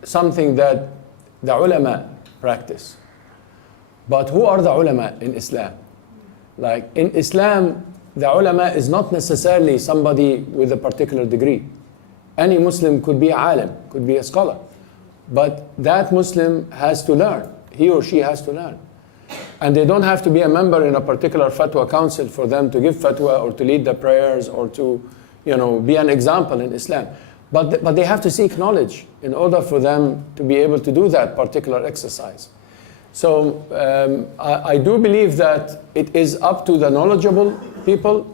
something that the ulama practice. But who are the ulama in Islam? Like in Islam, the ulama is not necessarily somebody with a particular degree. Any Muslim could be a alim, could be a scholar. But that Muslim has to learn. He or she has to learn. And they don't have to be a member in a particular fatwa council for them to give fatwa or to lead the prayers or to, be an example in Islam. But they have to seek knowledge in order for them to be able to do that particular exercise. So I do believe that it is up to the knowledgeable people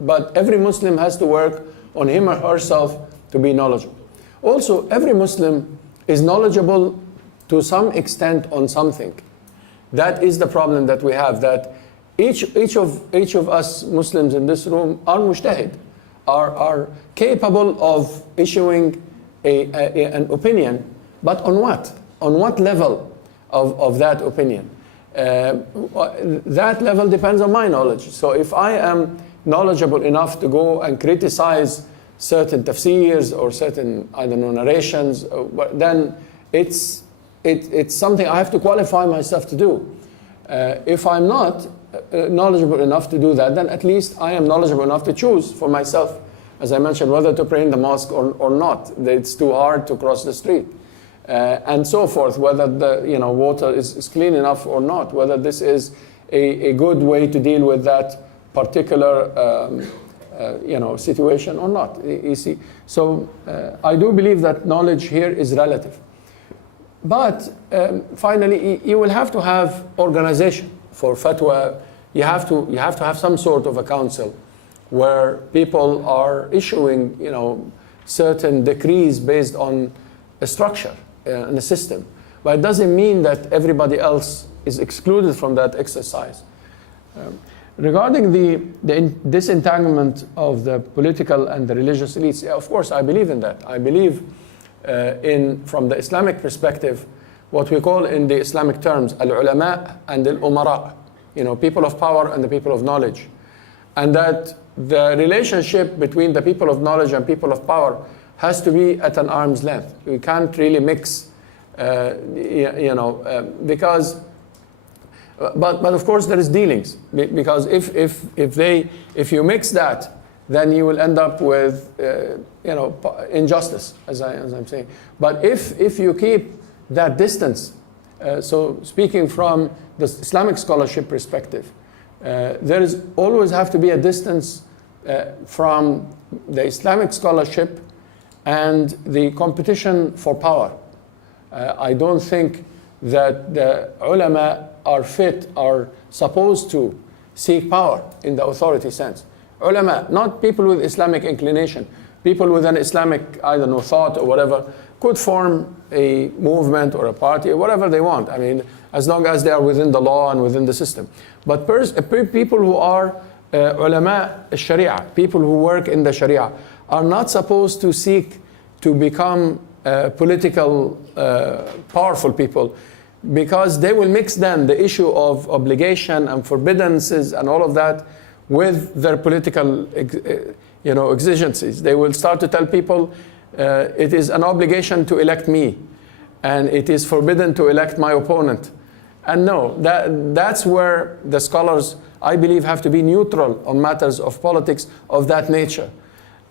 but every Muslim has to work on him or herself to be knowledgeable. Also, every Muslim is knowledgeable to some extent on something. That is the problem that we have, that each of us Muslims in this room are mujtahid, are capable of issuing an opinion, but on what? On what level of that opinion? That level depends on my knowledge. So if I am knowledgeable enough to go and criticize certain tafsirs or certain, narrations, then it's something I have to qualify myself to do. If I'm not knowledgeable enough to do that, then at least I am knowledgeable enough to choose for myself, as I mentioned, whether to pray in the mosque or not. It's too hard to cross the street. And so forth, whether the water is clean enough or not, whether this is a good way to deal with that particular situation or not. You see, so I do believe that knowledge here is relative. But finally, you will have to have organization for fatwa. you have to have some sort of a council where people are issuing, certain decrees based on a structure and a system. But it doesn't mean that everybody else is excluded from that exercise. Regarding the disentanglement of the political and the religious elites, yeah, of course, I believe in that. I believe from the Islamic perspective, what we call in the Islamic terms, al-ulama and al-umara, people of power and the people of knowledge. And that the relationship between the people of knowledge and people of power has to be at an arm's length. We can't really mix, because, but of course there is dealings, because if you mix that, then you will end up with, injustice, as I'm saying. But if you keep that distance, so speaking from the Islamic scholarship perspective, there is always have to be a distance from the Islamic scholarship and the competition for power. I don't think that the ulama are supposed to seek power in the authority sense. Ulama, not people with Islamic inclination, people with an Islamic, thought or whatever, could form a movement or a party or whatever they want. I mean, as long as they are within the law and within the system. But people who are ulama sharia, people who work in the sharia, are not supposed to seek to become political, powerful people, because they will mix then the issue of obligation and forbiddances and all of that with their political exigencies. They will start to tell people it is an obligation to elect me, and it is forbidden to elect my opponent. And no, that's where the scholars, I believe, have to be neutral on matters of politics of that nature.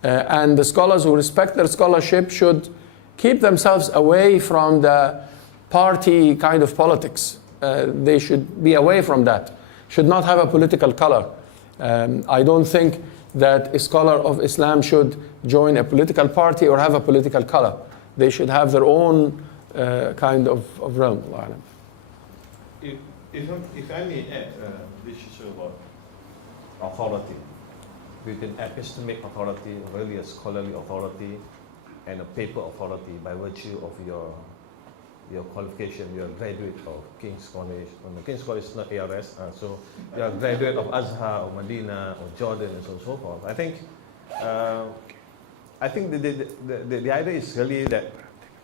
And the scholars who respect their scholarship should keep themselves away from the party kind of politics. They should be away from that, should not have a political color. I don't think that a scholar of Islam should join a political party or have a political color. They should have their own kind of realm. If I may add, this issue about authority, between epistemic authority, really a scholarly authority, and a paper authority by virtue of your qualification. You are a graduate of King's College. King's College is not ARS, so you are a graduate of Azhar or Medina or Jordan and so on and so forth. I think the idea is really that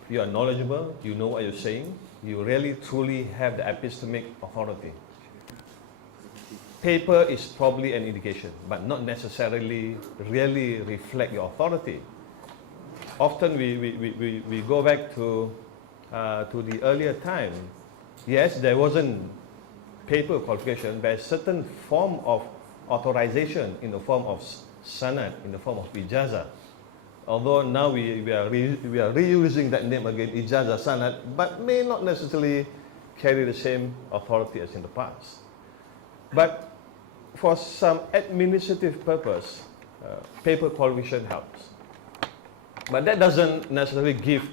you are knowledgeable, you know what you're saying, you really truly have the epistemic authority. Paper is probably an indication, but not necessarily really reflect your authority. Often we go back to the earlier time. Yes, there wasn't paper qualification, but a certain form of authorization in the form of sanad, in the form of ijazah. Although now we are reusing that name again, ijazah, sanad, but may not necessarily carry the same authority as in the past. But for some administrative purpose, paper qualification helps. But that doesn't necessarily give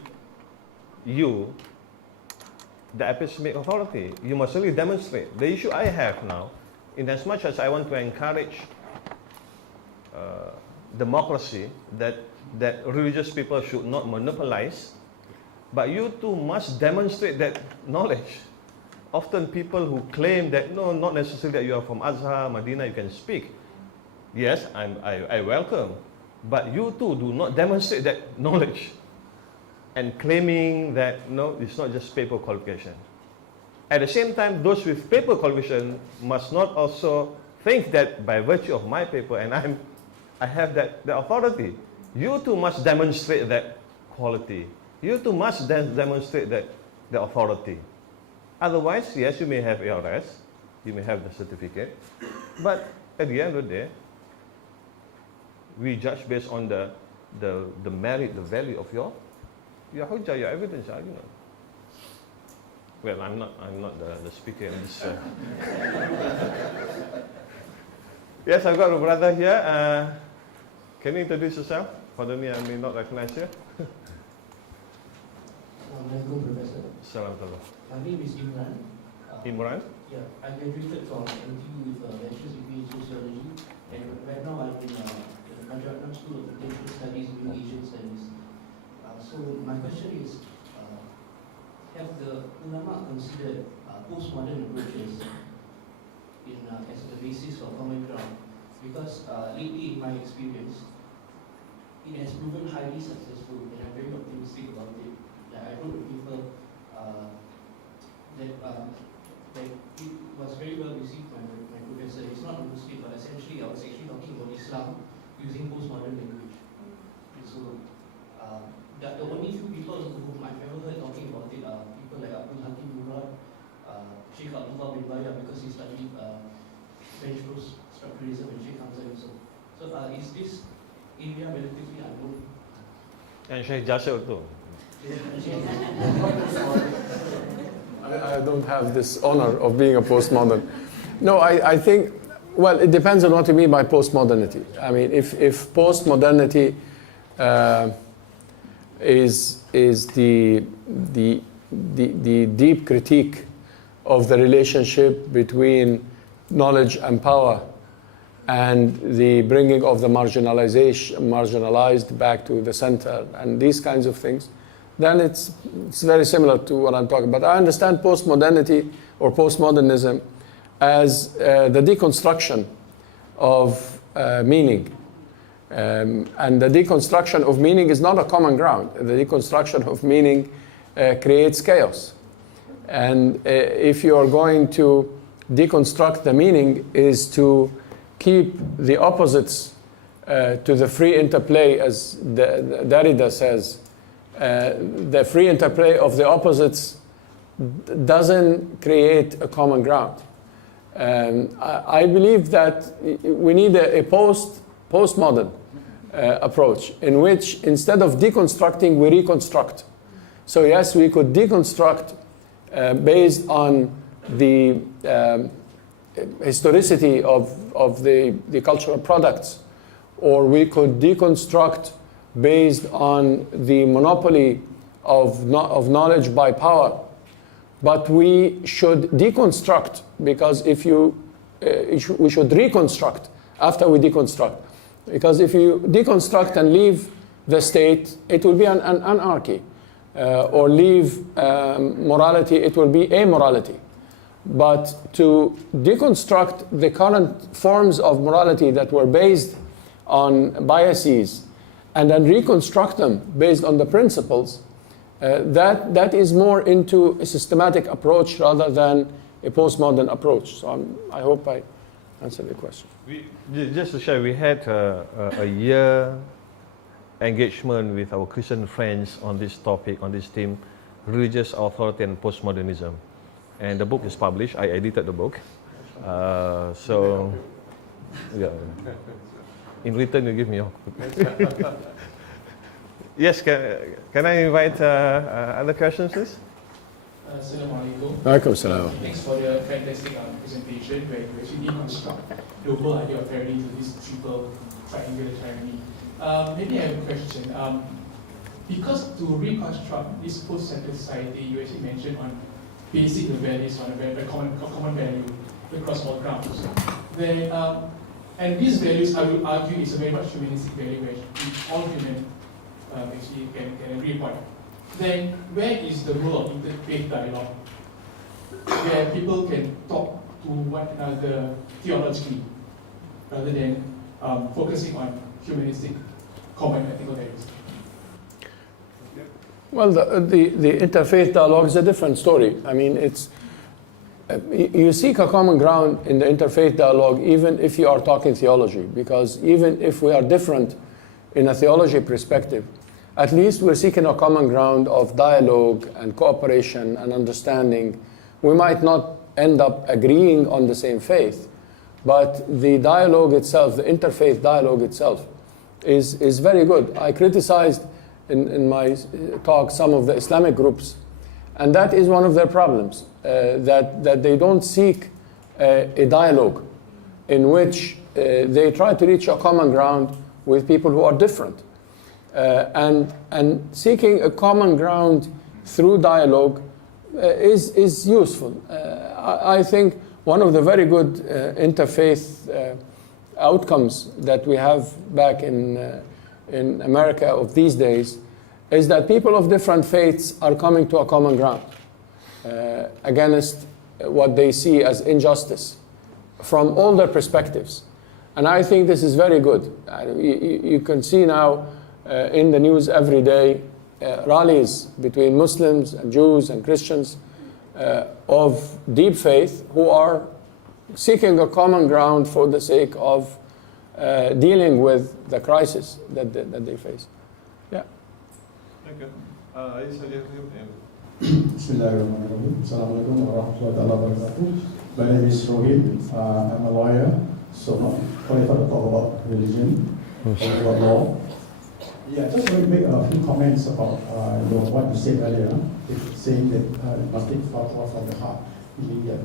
you the epistemic authority. You must really demonstrate. The issue I have now, in as much as I want to encourage democracy, that religious people should not monopolize, but you too must demonstrate that knowledge. Often people who claim that, no, not necessarily that you are from Azhar, Medina, you can speak. Yes, I welcome, but you too do not demonstrate that knowledge and claiming that, no, it's not just paper qualification. At the same time, those with paper qualification must not also think that by virtue of my paper and I have the authority. You too must demonstrate that quality. You too must demonstrate the authority. Otherwise, yes, you may have ARS, you may have the certificate, but at the end of the day, we judge based on the merit, the value of your hujjah, your evidence argument. Well, I'm not the speaker in this. Yes, I've got a brother here. Can you introduce yourself? Pardon me, I may not recognize you. Assalamualaikum, Professor. Salam. My name is Imran. Imran? Yeah, I graduated from NTU with a bachelor's degree in sociology, and right now I'm in the Rajaratnam School of International Studies doing Asian Studies. So my question is, have the ulama considered postmodern approaches as the basis for common ground? Because lately, in my experience, it has proven highly successful, and I'm very optimistic about it. I wrote a paper that it was very well received by my professor. It's not a Muslim, but essentially I was actually talking about Islam using postmodern language. So the only few people whom I've ever heard talking about it are people like Abdul Hakim Murad, Sheikh Abdullah bin Baya, because he studied French structuralism and Sheikh Counsil. So is this area relatively unknown? And Sheikh Jasser too. I don't have this honor of being a postmodern. No, I think, well, it depends on what you mean by postmodernity. I mean, if postmodernity is the deep critique of the relationship between knowledge and power, and the bringing of the marginalized back to the center, and these kinds of things, then it's very similar to what I'm talking about. I understand postmodernity or postmodernism as the deconstruction of meaning. And the deconstruction of meaning is not a common ground. The deconstruction of meaning creates chaos. And if you are going to deconstruct the meaning is to keep the opposites to the free interplay, as Derrida says. The free interplay of the opposites doesn't create a common ground. I believe that we need a postmodern approach in which instead of deconstructing, we reconstruct. So yes, we could deconstruct based on the historicity of the cultural products, or we could deconstruct based on the monopoly of knowledge by power. But we should deconstruct, because if we should reconstruct after we deconstruct. Because if you deconstruct and leave the state, it will be an anarchy. Or leave morality, it will be amorality. But to deconstruct the current forms of morality that were based on biases, and then reconstruct them based on the principles, that is more into a systematic approach rather than a postmodern approach. So I hope I answered the question. Just to share, we had a year engagement with our Christian friends on this topic, on this theme, religious authority and postmodernism. And the book is published. I edited the book. So, yeah. In return, you give me your Yes, can I invite other questions, please? Assalamualaikum. Waalaikumsalam. Thanks for the fantastic presentation where you actually deconstruct the whole idea of tyranny to this triple triangular tyranny. Maybe I have a question. Because to reconstruct this post-central society, you actually mentioned on basic values, on a common value across all grounds. Then, and these values, I would argue, is a very much humanistic value where all human actually can agree upon. Then, where is the role of interfaith dialogue, where people can talk to one another theologically, rather than focusing on humanistic common ethical values? Well, the interfaith dialogue is a different story. I mean, you seek a common ground in the interfaith dialogue even if you are talking theology, because even if we are different in a theology perspective, at least we're seeking a common ground of dialogue and cooperation and understanding. We might not end up agreeing on the same faith, but the dialogue itself, the interfaith dialogue itself, is very good. I criticized in my talk some of the Islamic groups, and that is one of their problems, that they don't seek a dialogue in which they try to reach a common ground with people who are different. And seeking a common ground through dialogue is useful. I think one of the very good interfaith outcomes that we have back in America of these days is that people of different faiths are coming to a common ground against what they see as injustice from all their perspectives. And I think this is very good. You can see now in the news every day rallies between Muslims and Jews and Christians of deep faith who are seeking a common ground for the sake of dealing with the crisis that they face. Yeah. Thank you. Bismillahirrahmanirrahim. Assalamualaikum warahmatullahi wabarakatuh. My name is Rohit. I'm a lawyer, so not qualified to talk about religion or about law. Yeah, just want to make a few comments about what you said earlier, saying that you must take fatwa from the heart, meaning that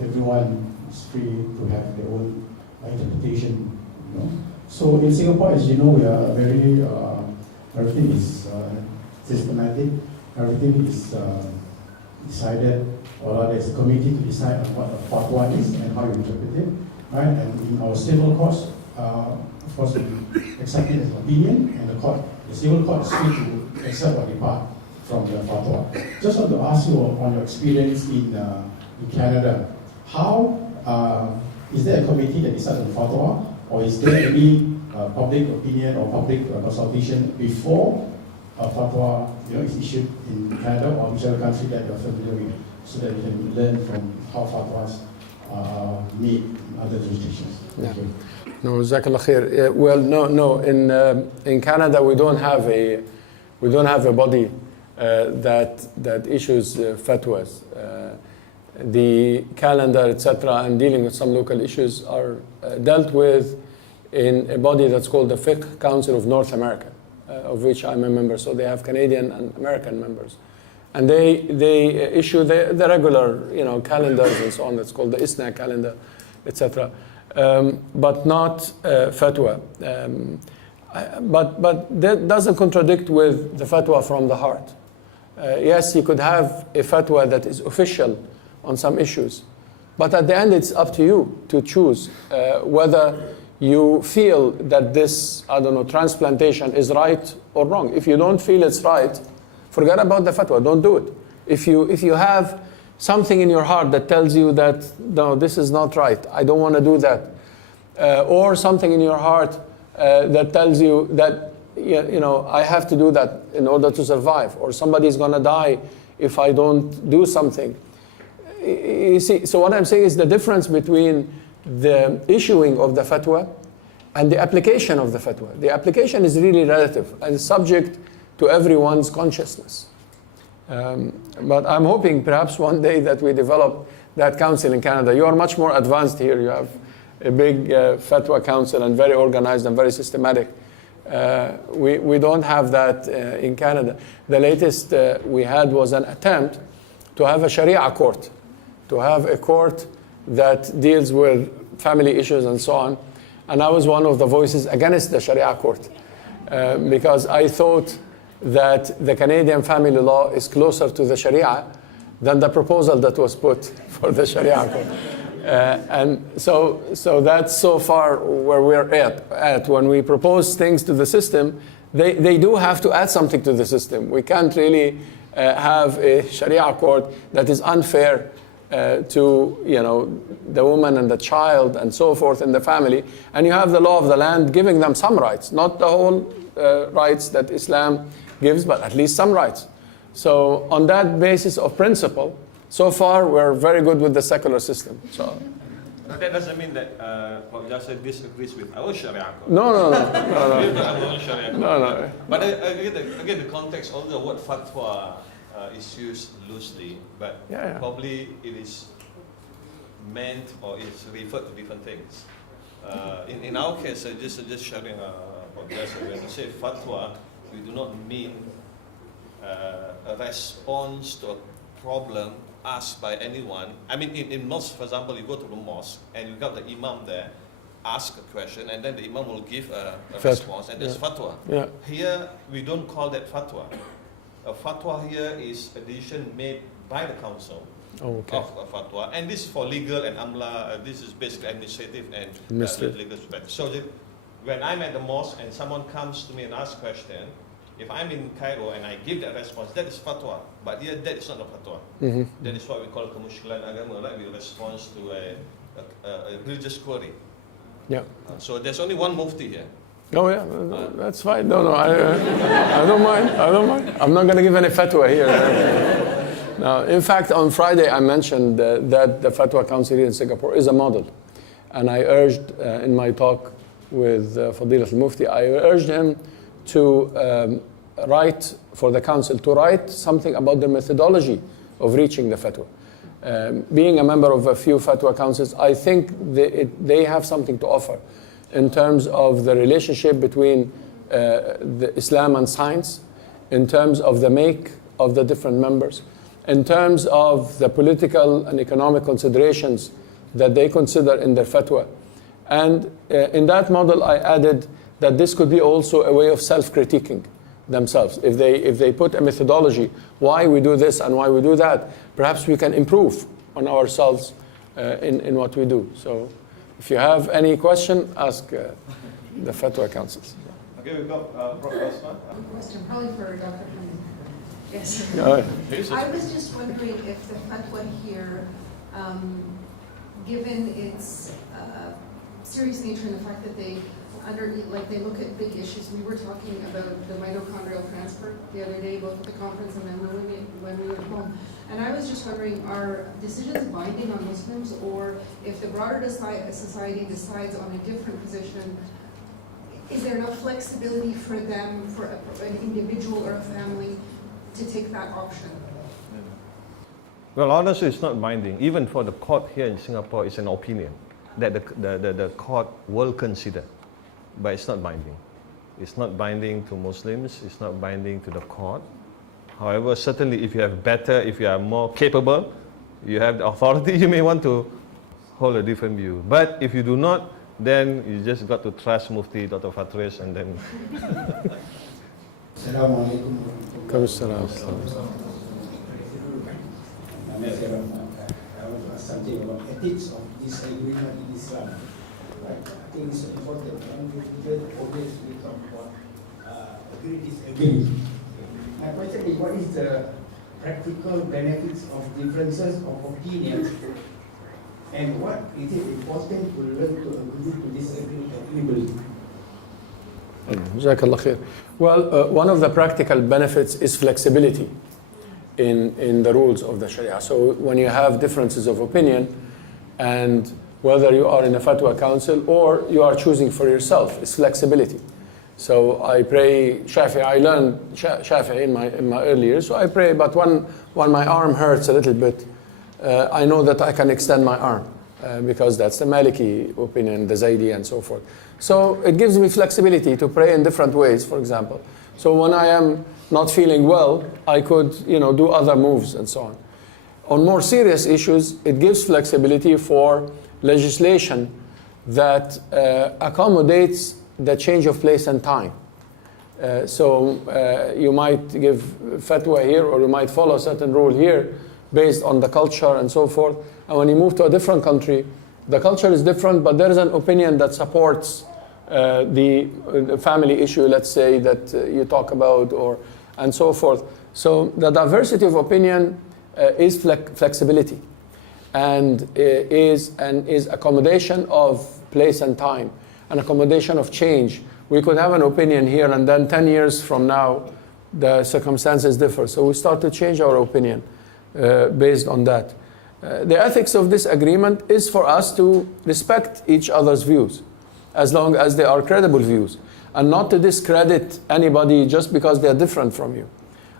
everyone is free to have their own interpretation. You know? So in Singapore, as you know, we are very everything is systematic. Everything is decided, or there's a committee to decide on what a fatwa is and how you interpret it, right? And in our civil courts, of course, we accept it as an opinion, and the civil court is free to accept or depart from the fatwa. Just want to ask you on your experience in Canada, how is there a committee that decides on fatwa, or is there any public opinion or public consultation before a fatwa is issued in Canada or whichever country that you're familiar with, so that we can learn from how fatwas are made in other jurisdictions? Thank you. No, Jazakallah khair. Well, no. In Canada, we don't have a body that issues fatwas. The calendar, etc., and dealing with some local issues are dealt with in a body that's called the Counsil of North America, of which I'm a member. So they have Canadian and American members, and they issue the regular calendars and so on. That's called the ISNA calendar, etc. But not fatwa. But that doesn't contradict with the fatwa from the heart. Yes, you could have a fatwa that is official on some issues, but at the end it's up to you to choose whether you feel that this, transplantation is right or wrong. If you don't feel it's right, forget about the fatwa, don't do it. If you have something in your heart that tells you that, no, this is not right, I don't want to do that, or something in your heart that tells you that, I have to do that in order to survive, or somebody's going to die if I don't do something. You see, so what I'm saying is the difference between the issuing of the fatwa and the application of the fatwa. The application is really relative and subject to everyone's consciousness. But I'm hoping perhaps one day that we develop that council in Canada. You are much more advanced here. You have a big fatwa council and very organized and very systematic. We don't have that in Canada. The latest we had was an attempt to have a Sharia court, to have a court that deals with family issues and so on. And I was one of the voices against the Sharia court because I thought that the Canadian family law is closer to the Sharia than the proposal that was put for the Sharia court. And so that's so far where we're at. When we propose things to the system, they do have to add something to the system. We can't really have a Sharia court that is unfair to the woman and the child and so forth in the family, and you have the law of the land giving them some rights, not the whole rights that Islam gives, but at least some rights. So on that basis of principle, so far we're very good with the secular system. So that doesn't mean that Prof. Jasser disagrees with our Sharia code. No. No. But again, the context, although the word fatwa is used loosely, but probably it is meant or it's referred to different things. In our case, just sharing when we say fatwa, we do not mean a response to a problem asked by anyone. I mean, in mosque, for example, you go to the mosque and you got the imam there, ask a question, and then the imam will give a response, and there's fatwa. Yeah. Here, we don't call that fatwa. A fatwa here is a decision made by the council Okay. of fatwa. And this is for legal and amla, this is basically administrative and legal aspect. So when I'm at the mosque and someone comes to me and asks a question, if I'm in Cairo and I give that response, that is fatwa. But here, that is not a fatwa. Mm-hmm. That is what we call kemusykilan agama, right? We respond to a religious query. Yeah. So there's only one mufti here. Oh yeah, that's fine. No, I don't mind. I don't mind. I'm not going to give any fatwa here. Now, in fact, on Friday I mentioned that the Fatwa Council here in Singapore is a model, and I urged in my talk with Fadilat al-Mufti, I urged him to write for the council to write something about the methodology of reaching the fatwa. Being a member of a few fatwa councils, I think they have something to offer in terms of the relationship between the Islam and science, in terms of the make of the different members, in terms of the political and economic considerations that they consider in their fatwa. And in that model, I added that this could be also a way of self-critiquing themselves. If they put a methodology, why we do this and why we do that, perhaps we can improve on ourselves in what we do. So if you have any question, ask the Fatwa Councils. Okay, we've got Prof. Osman. Question probably for Dr. Hamid. Yes. I was just wondering if the fatwa here, given its serious nature and the fact that they look at big issues. We were talking about the mitochondrial transfer the other day, both at the conference and then when we were home. And I was just wondering, are decisions binding on Muslims, or if the broader society decides on a different position, is there enough flexibility for them, for an individual or a family, to take that option? Well, honestly, it's not binding. Even for the court here in Singapore, it's an opinion that the court will consider. But it's not binding. It's not binding to Muslims, it's not binding to the court. However, certainly if you are more capable, you have the authority, you may want to hold a different view. But if you do not, then you just got to trust Mufti Dr. Fatris and then... Assalamu alaikum. I want to ask something about ethics of this agreement in Islam. Right. I think it's important. And we obviously talk about agree, disagree. My question is, what is the practical benefits of differences of opinions, and what is it important to learn to agree to disagree agreeably? Jazakallah khair. Well, one of the practical benefits is flexibility in the rules of the Sharia. So when you have differences of opinion, and whether you are in a fatwa council or you are choosing for yourself, it's flexibility. So I pray Shafi'i. I learned Shafi'i in my early years. So I pray, but when my arm hurts a little bit, I know that I can extend my arm because that's the Maliki opinion, the Zaydi, and so forth. So it gives me flexibility to pray in different ways, for example. So when I am not feeling well, I could, do other moves and so on. On more serious issues, it gives flexibility for legislation that accommodates the change of place and time. So you might give fatwa here, or you might follow a certain rule here based on the culture and so forth. And when you move to a different country, the culture is different, but there is an opinion that supports the family issue, let's say, that you talk about, and so forth. So the diversity of opinion is flexibility, and is accommodation of place and time, an accommodation of change. We could have an opinion here, and then 10 years from now, the circumstances differ. So we start to change our opinion based on that. The ethics of this agreement is for us to respect each other's views, as long as they are credible views, and not to discredit anybody just because they are different from you.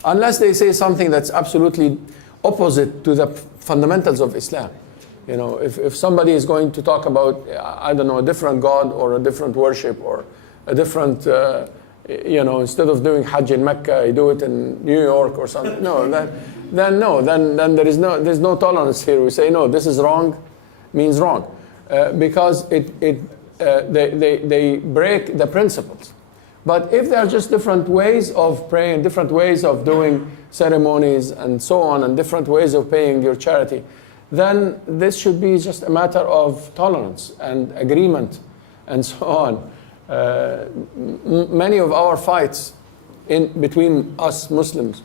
Unless they say something that's absolutely opposite to the fundamentals of Islam. If somebody is going to talk about, I don't know, a different God or a different worship or a different, instead of doing Hajj in Mecca, you do it in New York or something. Then there's no tolerance here. We say, no, this is wrong, means wrong. Because they break the principles. But if there are just different ways of praying, different ways of doing ceremonies and so on, and different ways of paying your charity, then this should be just a matter of tolerance and agreement and so on. Many of our fights between us Muslims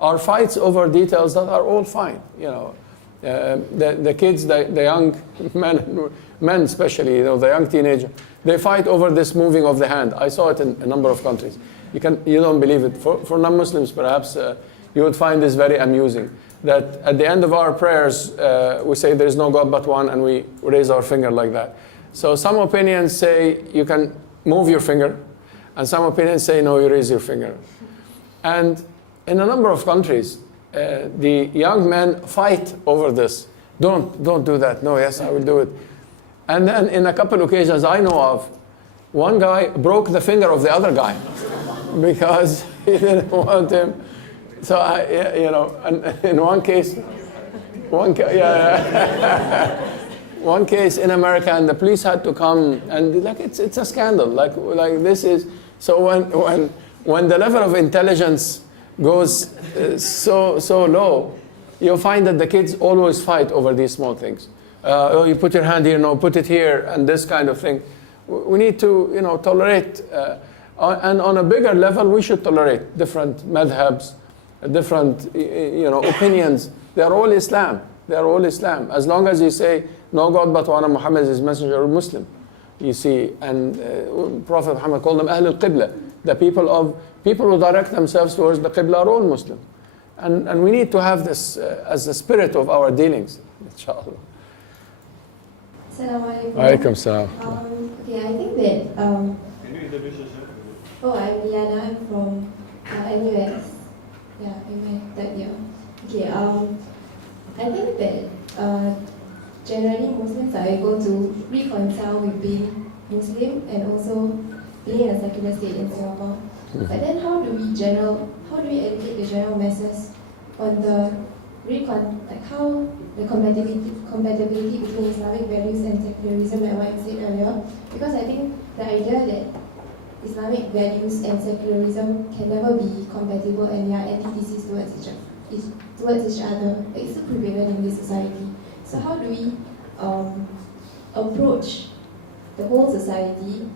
are fights over details that are all fine. You know, the kids, the young men especially, you know, the young teenager, they fight over this moving of the hand. I saw it in a number of countries. You don't believe it. For non-Muslims, perhaps you would find this very amusing. That at the end of our prayers, we say there is no God but one, and we raise our finger like that. So some opinions say you can move your finger, and some opinions say no, you raise your finger. And in a number of countries, the young men fight over this. Don't do that. No, yes, I will do it. And then in a couple of occasions I know of, one guy broke the finger of the other guy because he didn't want him. So you know, and in one case in America, and the police had to come, and like it's a scandal. Like this is so when the level of intelligence goes so low, you'll find that the kids always fight over these small things. Oh, you put your hand here, no, put it here, and this kind of thing. We need to, you know, tolerate, and on a bigger level, we should tolerate different madhabs, different, you know, opinions. They are all Islam. They are all Islam. As long as you say, no God but one, Muhammad is his messenger, or Muslim. You see, and Prophet Muhammad called them Ahl al-Qibla. The people who direct themselves towards the Qibla are all Muslim. And we need to have this as the spirit of our dealings, inshallah. Assalamu Alaikum salam. Okay, I think that... Can you introduce yourself? Oh, I'm Liana. I'm from MUS. Yeah, in my third year. Okay, I think that generally Muslims are able to reconcile with being Muslim and also being in a secular state in Singapore. But then how do we educate the general masses on how the compatibility between Islamic values and secularism, like what you said earlier? Because I think the idea that Islamic values and secularism can never be compatible and they are antitheses towards each other. It's still prevalent in this society. So how do we approach the whole society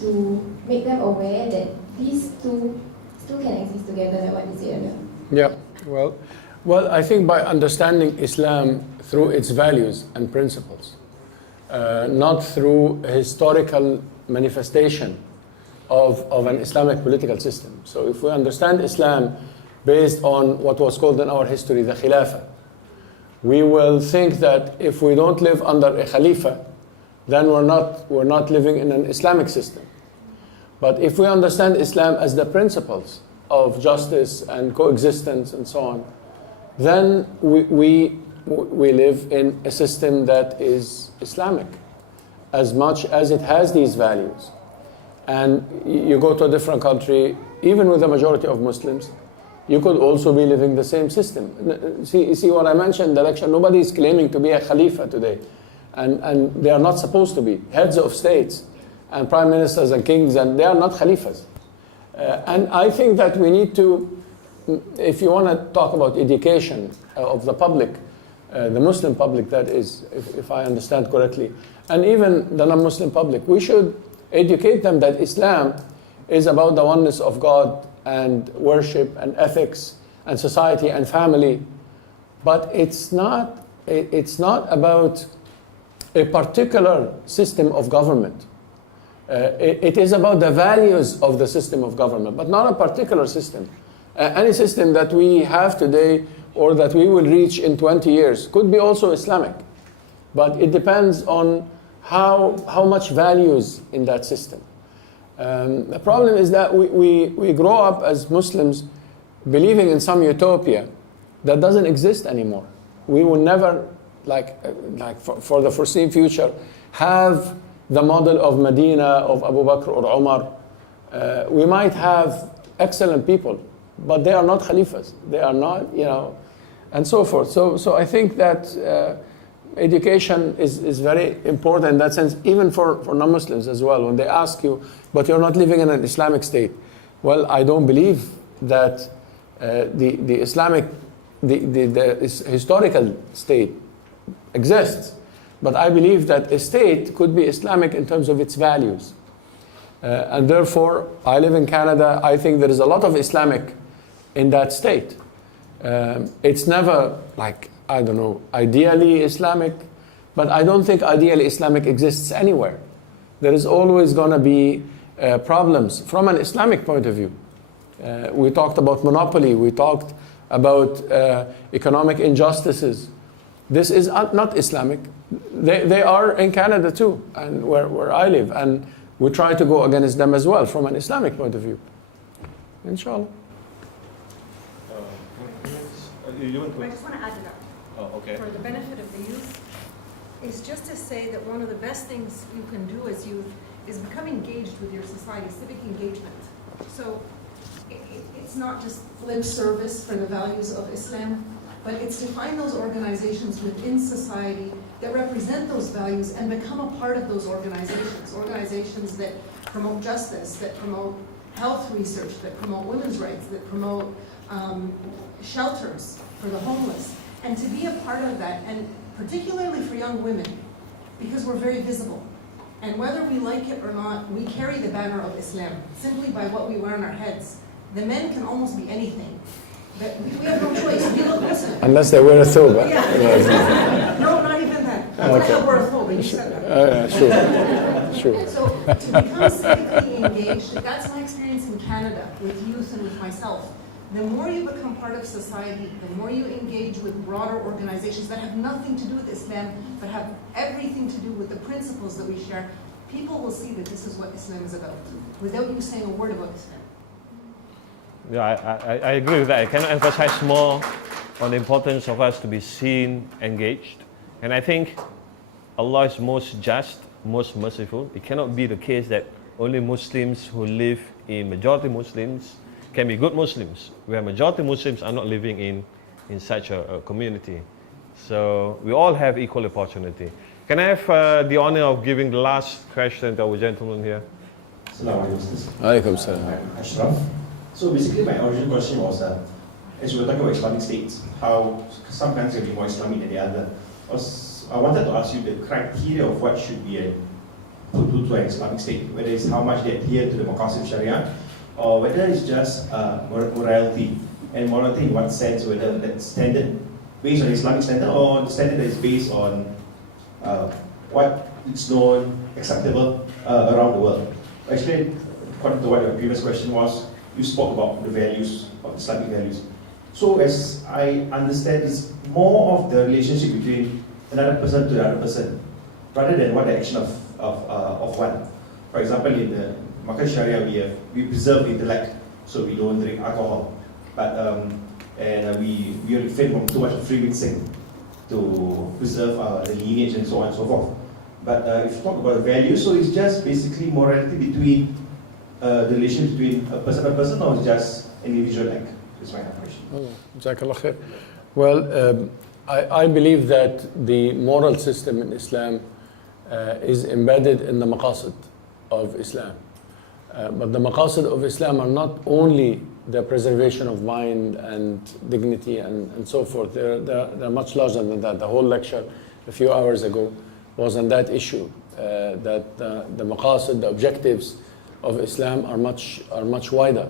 to make them aware that these two still can exist together, like what you said earlier? Yeah, well, I think by understanding Islam through its values and principles, not through a historical manifestation of an Islamic political system. So if we understand Islam based on what was called in our history the Khilafah, we will think that if we don't live under a Khalifa, then we're not living in an Islamic system. But if we understand Islam as the principles of justice and coexistence and so on, then we live in a system that is Islamic, as much as it has these values. And you go to a different country, even with a majority of Muslims, you could also be living the same system. See what I mentioned, the election, nobody is claiming to be a Khalifa today. And they are not supposed to be. Heads of states and prime ministers and kings, and they are not Khalifas. And I think that we need to, if you want to talk about education of the public, the Muslim public that is, if I understand correctly, and even the non-Muslim public, we should educate them that Islam is about the oneness of God and worship and ethics and society and family. But it's not about a particular system of government. It is about the values of the system of government, but not a particular system. Any system that we have today or that we will reach in 20 years could be also Islamic. But it depends on how much values in that system. The problem is that we grow up as Muslims believing in some utopia that doesn't exist anymore. We will never, for the foreseen future, have the model of Medina, of Abu Bakr or Umar. We might have excellent people, but they are not Khalifas. They are not, and so forth. So I think that education is very important in that sense, even for non-Muslims as well. When they ask you, but you're not living in an Islamic state. Well, I don't believe that the Islamic, the historical state exists. But I believe that a state could be Islamic in terms of its values. And therefore, I live in Canada. I think there is a lot of Islamic in that state. It's never like, I don't know, ideally Islamic, but I don't think ideally Islamic exists anywhere. There is always going to be problems from an Islamic point of view. We talked about monopoly. We talked about economic injustices. This is not Islamic. They are in Canada too, and where I live. And we try to go against them as well from an Islamic point of view. Inshallah. I just want to add to that. Oh, okay. For the benefit of the youth, is just to say that one of the best things you can do as youth is become engaged with your society, civic engagement. So it's not just lip service for the values of Islam, but it's to find those organizations within society that represent those values and become a part of those organizations. Organizations that promote justice, that promote health research, that promote women's rights, that promote shelters for the homeless. And to be a part of that, and particularly for young women, because we're very visible. And whether we like it or not, we carry the banner of Islam simply by what we wear on our heads. The men can almost be anything. But we have no choice. We look Muslim. Unless they wear a thobe. Yeah. No, not even that. I want to have wear a thobe, you said that. Sure. So to become civically engaged, that's my experience in Canada with youth and with myself. The more you become part of society, the more you engage with broader organizations that have nothing to do with Islam, but have everything to do with the principles that we share, people will see that this is what Islam is about, without you saying a word about Islam. Yeah, I agree with that. I cannot emphasize more on the importance of us to be seen, engaged. And I think Allah is most just, most merciful. It cannot be the case that only Muslims who live in majority Muslims can be good Muslims, where majority Muslims are not living in such a community. So we all have equal opportunity. Can I have the honor of giving the last question to our gentleman here? Assalamu Alaikum salam. I'm Ashraf. So basically my original question was, as we were talking about Islamic states, how some countries will be more Islamic than the other. I wanted to ask you the criteria of what should be put to an Islamic state, whether it's how much they adhere to the Maqasid Sharia, or whether it's just morality. And morality in what sense, whether that's standard based on Islamic standard, or the standard that is based on what is known, acceptable around the world. Actually, according to what your previous question was, you spoke about the values of Islamic values. So as I understand, it's more of the relationship between another person to another person, rather than what the action of one. For example, in the Maqasid Sharia, we preserve intellect, so we don't drink alcohol. But we refrain from too much of free mixing to preserve the lineage and so on and so forth. But if you talk about the values, so it's just basically morality between the relation between a person, or just an individual act. Is my question. Jazakallah khair. Well, I believe that the moral system in Islam is embedded in the maqasid of Islam. But the maqasid of Islam are not only the preservation of mind and dignity and so forth. They're much larger than that. The whole lecture a few hours ago was on that issue, that the maqasid, the objectives of Islam are much wider.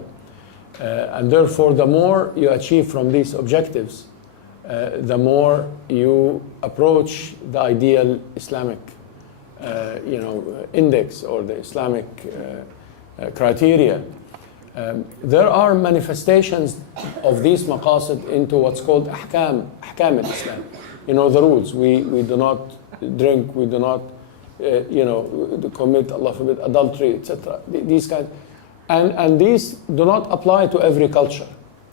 And therefore, the more you achieve from these objectives, the more you approach the ideal Islamic index or the Islamic criteria. There are manifestations of these maqasid into what's called ahkam al-Islam. The rules. We do not drink, we do not commit, Allah forbid, adultery, etc. These kinds. And these do not apply to every culture,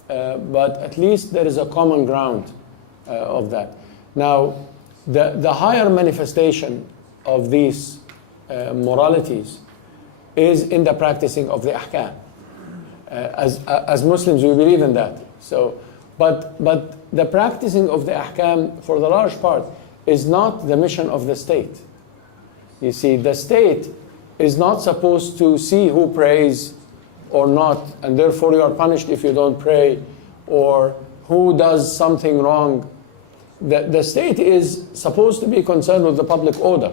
but at least there is a common ground of that. Now, the higher manifestation of these moralities is in the practicing of the ahkam. As Muslims, we believe in that. So, but the practicing of the ahkam, for the large part, is not the mission of the state. You see, the state is not supposed to see who prays or not, and therefore you are punished if you don't pray, or who does something wrong. The state is supposed to be concerned with the public order,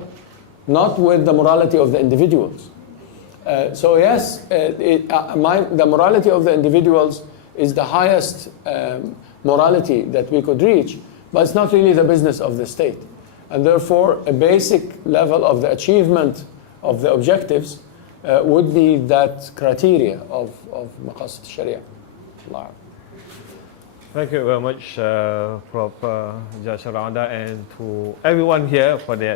not with the morality of the individuals. So yes, the morality of the individuals is the highest morality that we could reach, but it's not really the business of the state. And therefore, a basic level of the achievement of the objectives would be that criteria of Maqasid Sharia. Allah. Thank you very much, Prof. Jasser, Auda, and to everyone here for the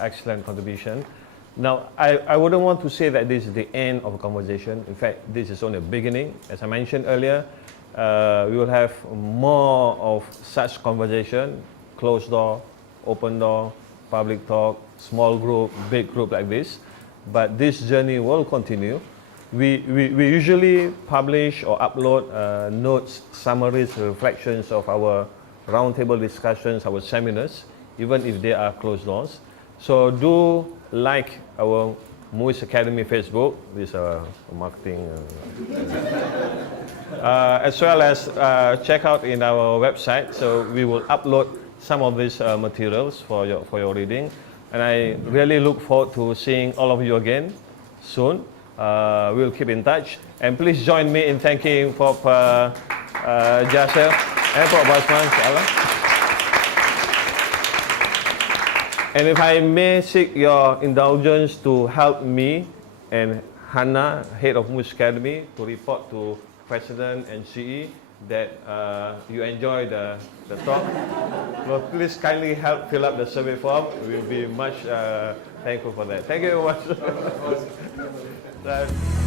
excellent contribution. Now, I wouldn't want to say that this is the end of a conversation. In fact, this is only the beginning. As I mentioned earlier, we will have more of such conversation, closed door, open door, public talk, small group, big group like this. But this journey will continue. We usually publish or upload notes, summaries, reflections of our roundtable discussions, our seminars, even if they are closed doors. So do like our Muis Academy Facebook, this is a marketing, as well as check out in our website. So we will upload some of these materials for your reading. And I really look forward to seeing all of you again soon. We'll keep in touch. And please join me in thanking Prof. Jasser and Prof. Basman, inshallah. And if I may seek your indulgence to help me and Hannah, head of Muis Academy, to report to President and CE that you enjoy the talk. So please kindly help fill up the survey form. We'll be much thankful for that. Thank you very much.